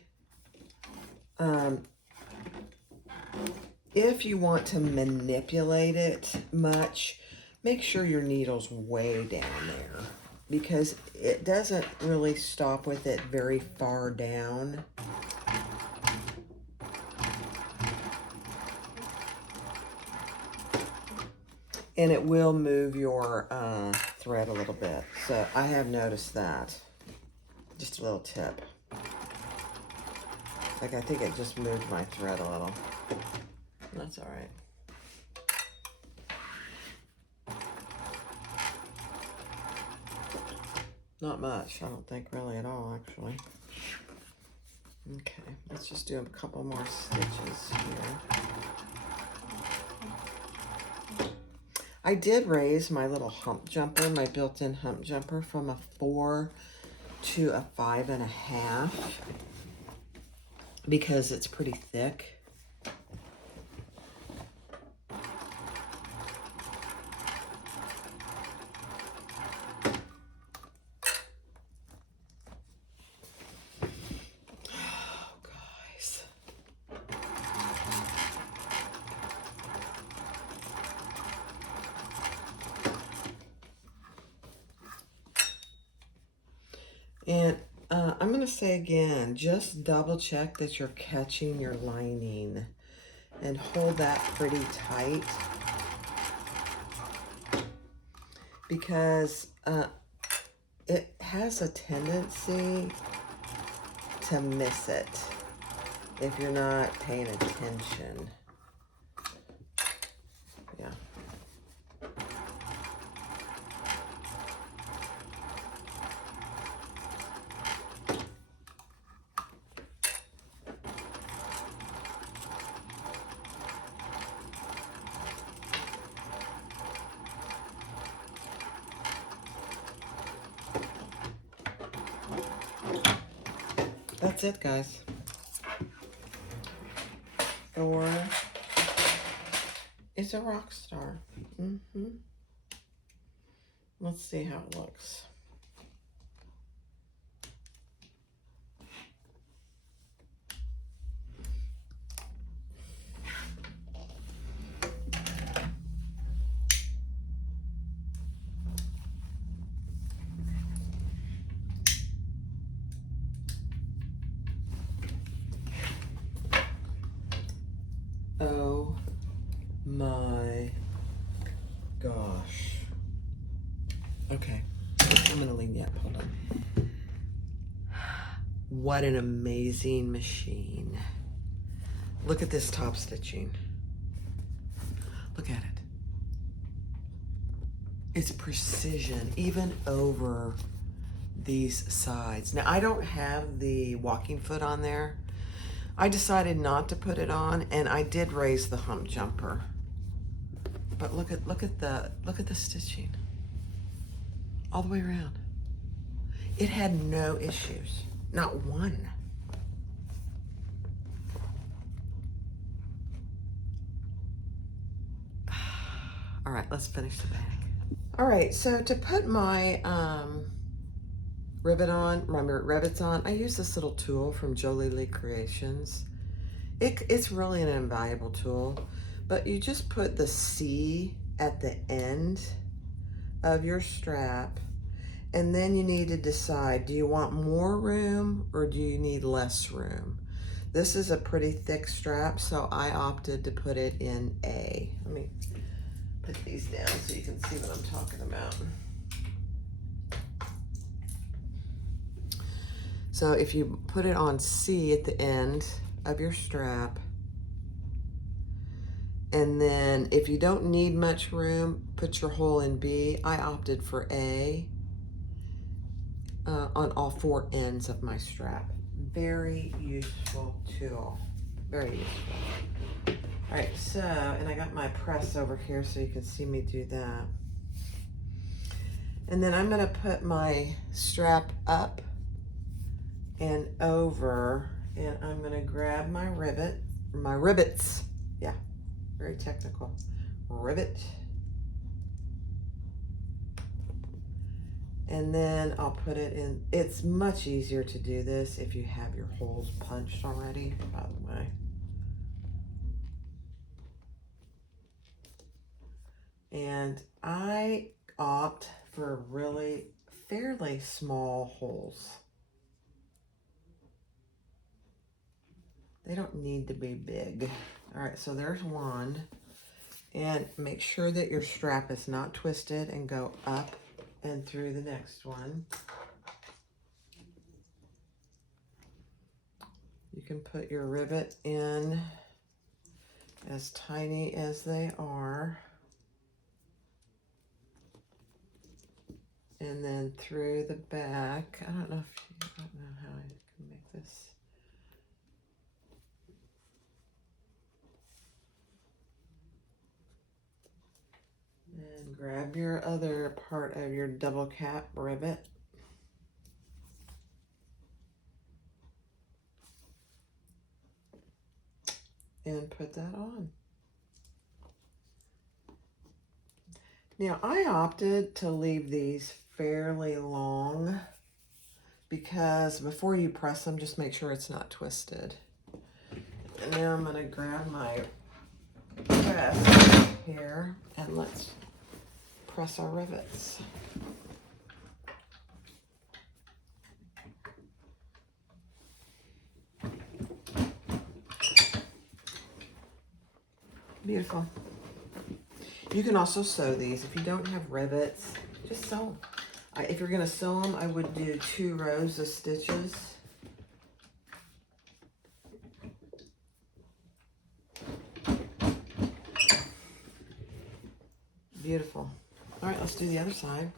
if you want to manipulate it much, make sure your needle's way down there, because it doesn't really stop with it very far down. And it will move your thread a little bit. So I have noticed that. Just a little tip. Like, I think it just moved my thread a little. That's all right. Not much, I don't think, really at all, actually. Okay, let's just do a couple more stitches here. I did raise my little hump jumper, my built-in hump jumper, from a 4 to a 5.5 because it's pretty thick. And I'm going to say again, just double check that you're catching your lining and hold that pretty tight, because it has a tendency to miss it if you're not paying attention. Yeah. That's it, guys. Thor is a rock star. Let's see how it looks. Oh my gosh. Okay, I'm gonna lean you up, hold on. What an amazing machine. Look at this top stitching. Look at it. It's precision, even over these sides. Now, I don't have the walking foot on there. I decided not to put it on, and I did raise the hump jumper. But look at the stitching all the way around. It had no issues, not one. All right, let's finish the bag. All right, so to put my rivets on, I use this little tool from Jolie Lee Creations. It's really an invaluable tool, but you just put the C at the end of your strap, and then you need to decide, do you want more room or do you need less room? This is a pretty thick strap, so I opted to put it in A. Let me put these down so you can see what I'm talking about. So if you put it on C at the end of your strap, and then if you don't need much room, put your hole in B. I opted for A on all four ends of my strap. Very useful tool, very useful. All right, so, and I got my press over here so you can see me do that. And then I'm gonna put my strap up and over, and I'm gonna grab my rivets, yeah, very technical, rivet. And then I'll put it in. It's much easier to do this if you have your holes punched already, by the way. And I opt for really fairly small holes. They don't need to be big. All right, so there's one. And make sure that your strap is not twisted, and go up and through the next one. You can put your rivet in as tiny as they are. And then through the back. I don't know how I can make this. And grab your other part of your double cap rivet. And put that on. Now, I opted to leave these fairly long because before you press them, just make sure it's not twisted. And now I'm gonna grab my press here and let's press our rivets. Beautiful. You can also sew these. If you don't have rivets, just sew them. If you're gonna sew them, I would do 2 rows of stitches. Beautiful. All right, let's do the other side.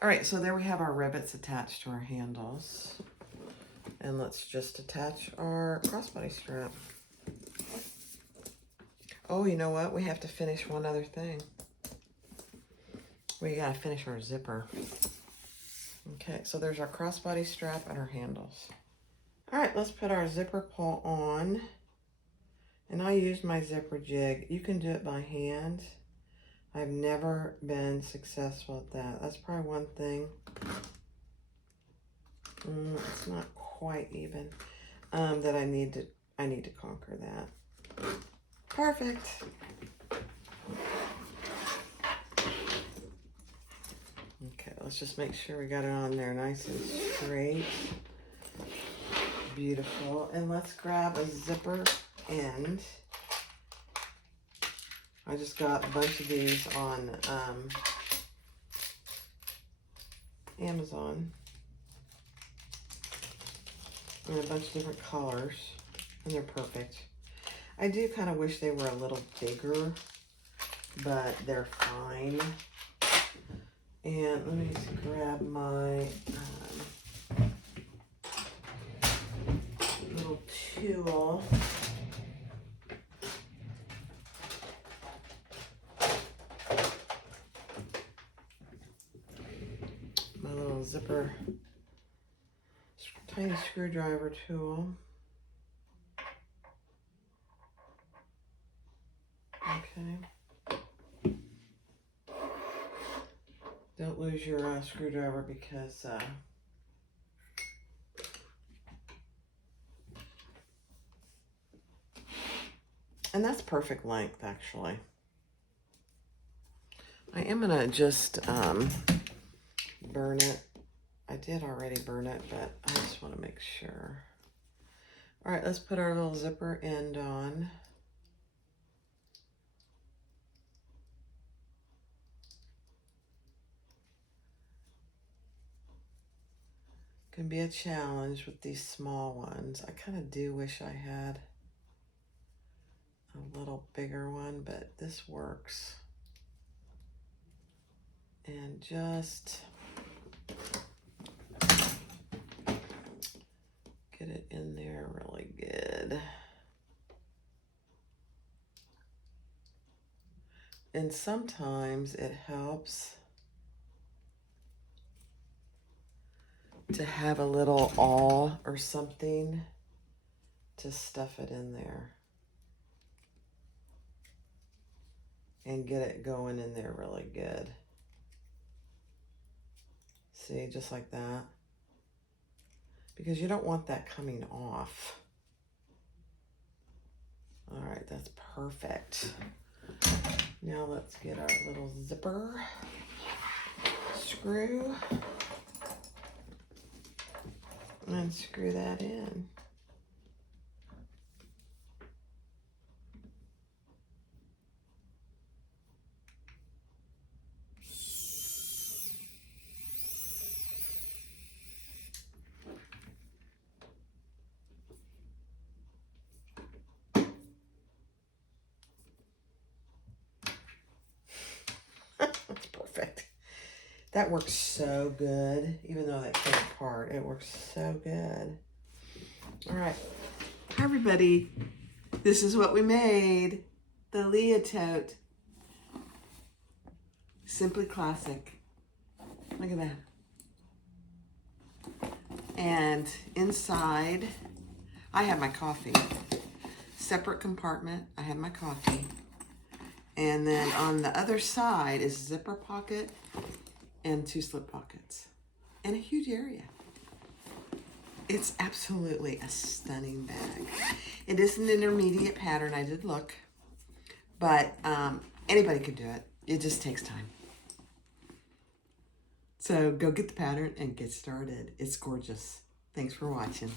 All right, so there we have our rivets attached to our handles. And let's just attach our crossbody strap. Oh, you know what? We have to finish one other thing. We gotta finish our zipper. Okay, so there's our crossbody strap and our handles. All right, let's put our zipper pull on. And I use my zipper jig. You can do it by hand. I've never been successful at that. That's probably one thing. It's not quite even. That I need to conquer that. Perfect. Okay, let's just make sure we got it on there nice and straight. Beautiful. And let's grab a zipper And I just got a bunch of these on Amazon. In a bunch of different colors. And they're perfect. I do kind of wish they were a little bigger, but they're fine. And let me just grab my little tool. My little zipper, tiny screwdriver tool. Okay. Don't lose your screwdriver because and that's perfect length, actually. I am gonna just burn it. I did already burn it, but I just want to make sure. All right, let's put our little zipper end on. Can be a challenge with these small ones. I kind of do wish I had a little bigger one, but this works. And just get it in there really good. And sometimes it helps to have a little awl or something to stuff it in there and get it going in there really good. See, just like that. Because you don't want that coming off. All right, that's perfect. Now let's get our little zipper screw and screw that in. That's perfect. That works so good, even though that came apart. It works so good. All right. Hi, everybody. This is what we made. The Leah Tote. Simply classic. Look at that. And inside, I have my coffee. Separate compartment. I have my coffee. And then on the other side is a zipper pocket and 2 slip pockets. And a huge area. It's absolutely a stunning bag. It is an intermediate pattern, I did look. But anybody could do it. It just takes time. So go get the pattern and get started. It's gorgeous. Thanks for watching.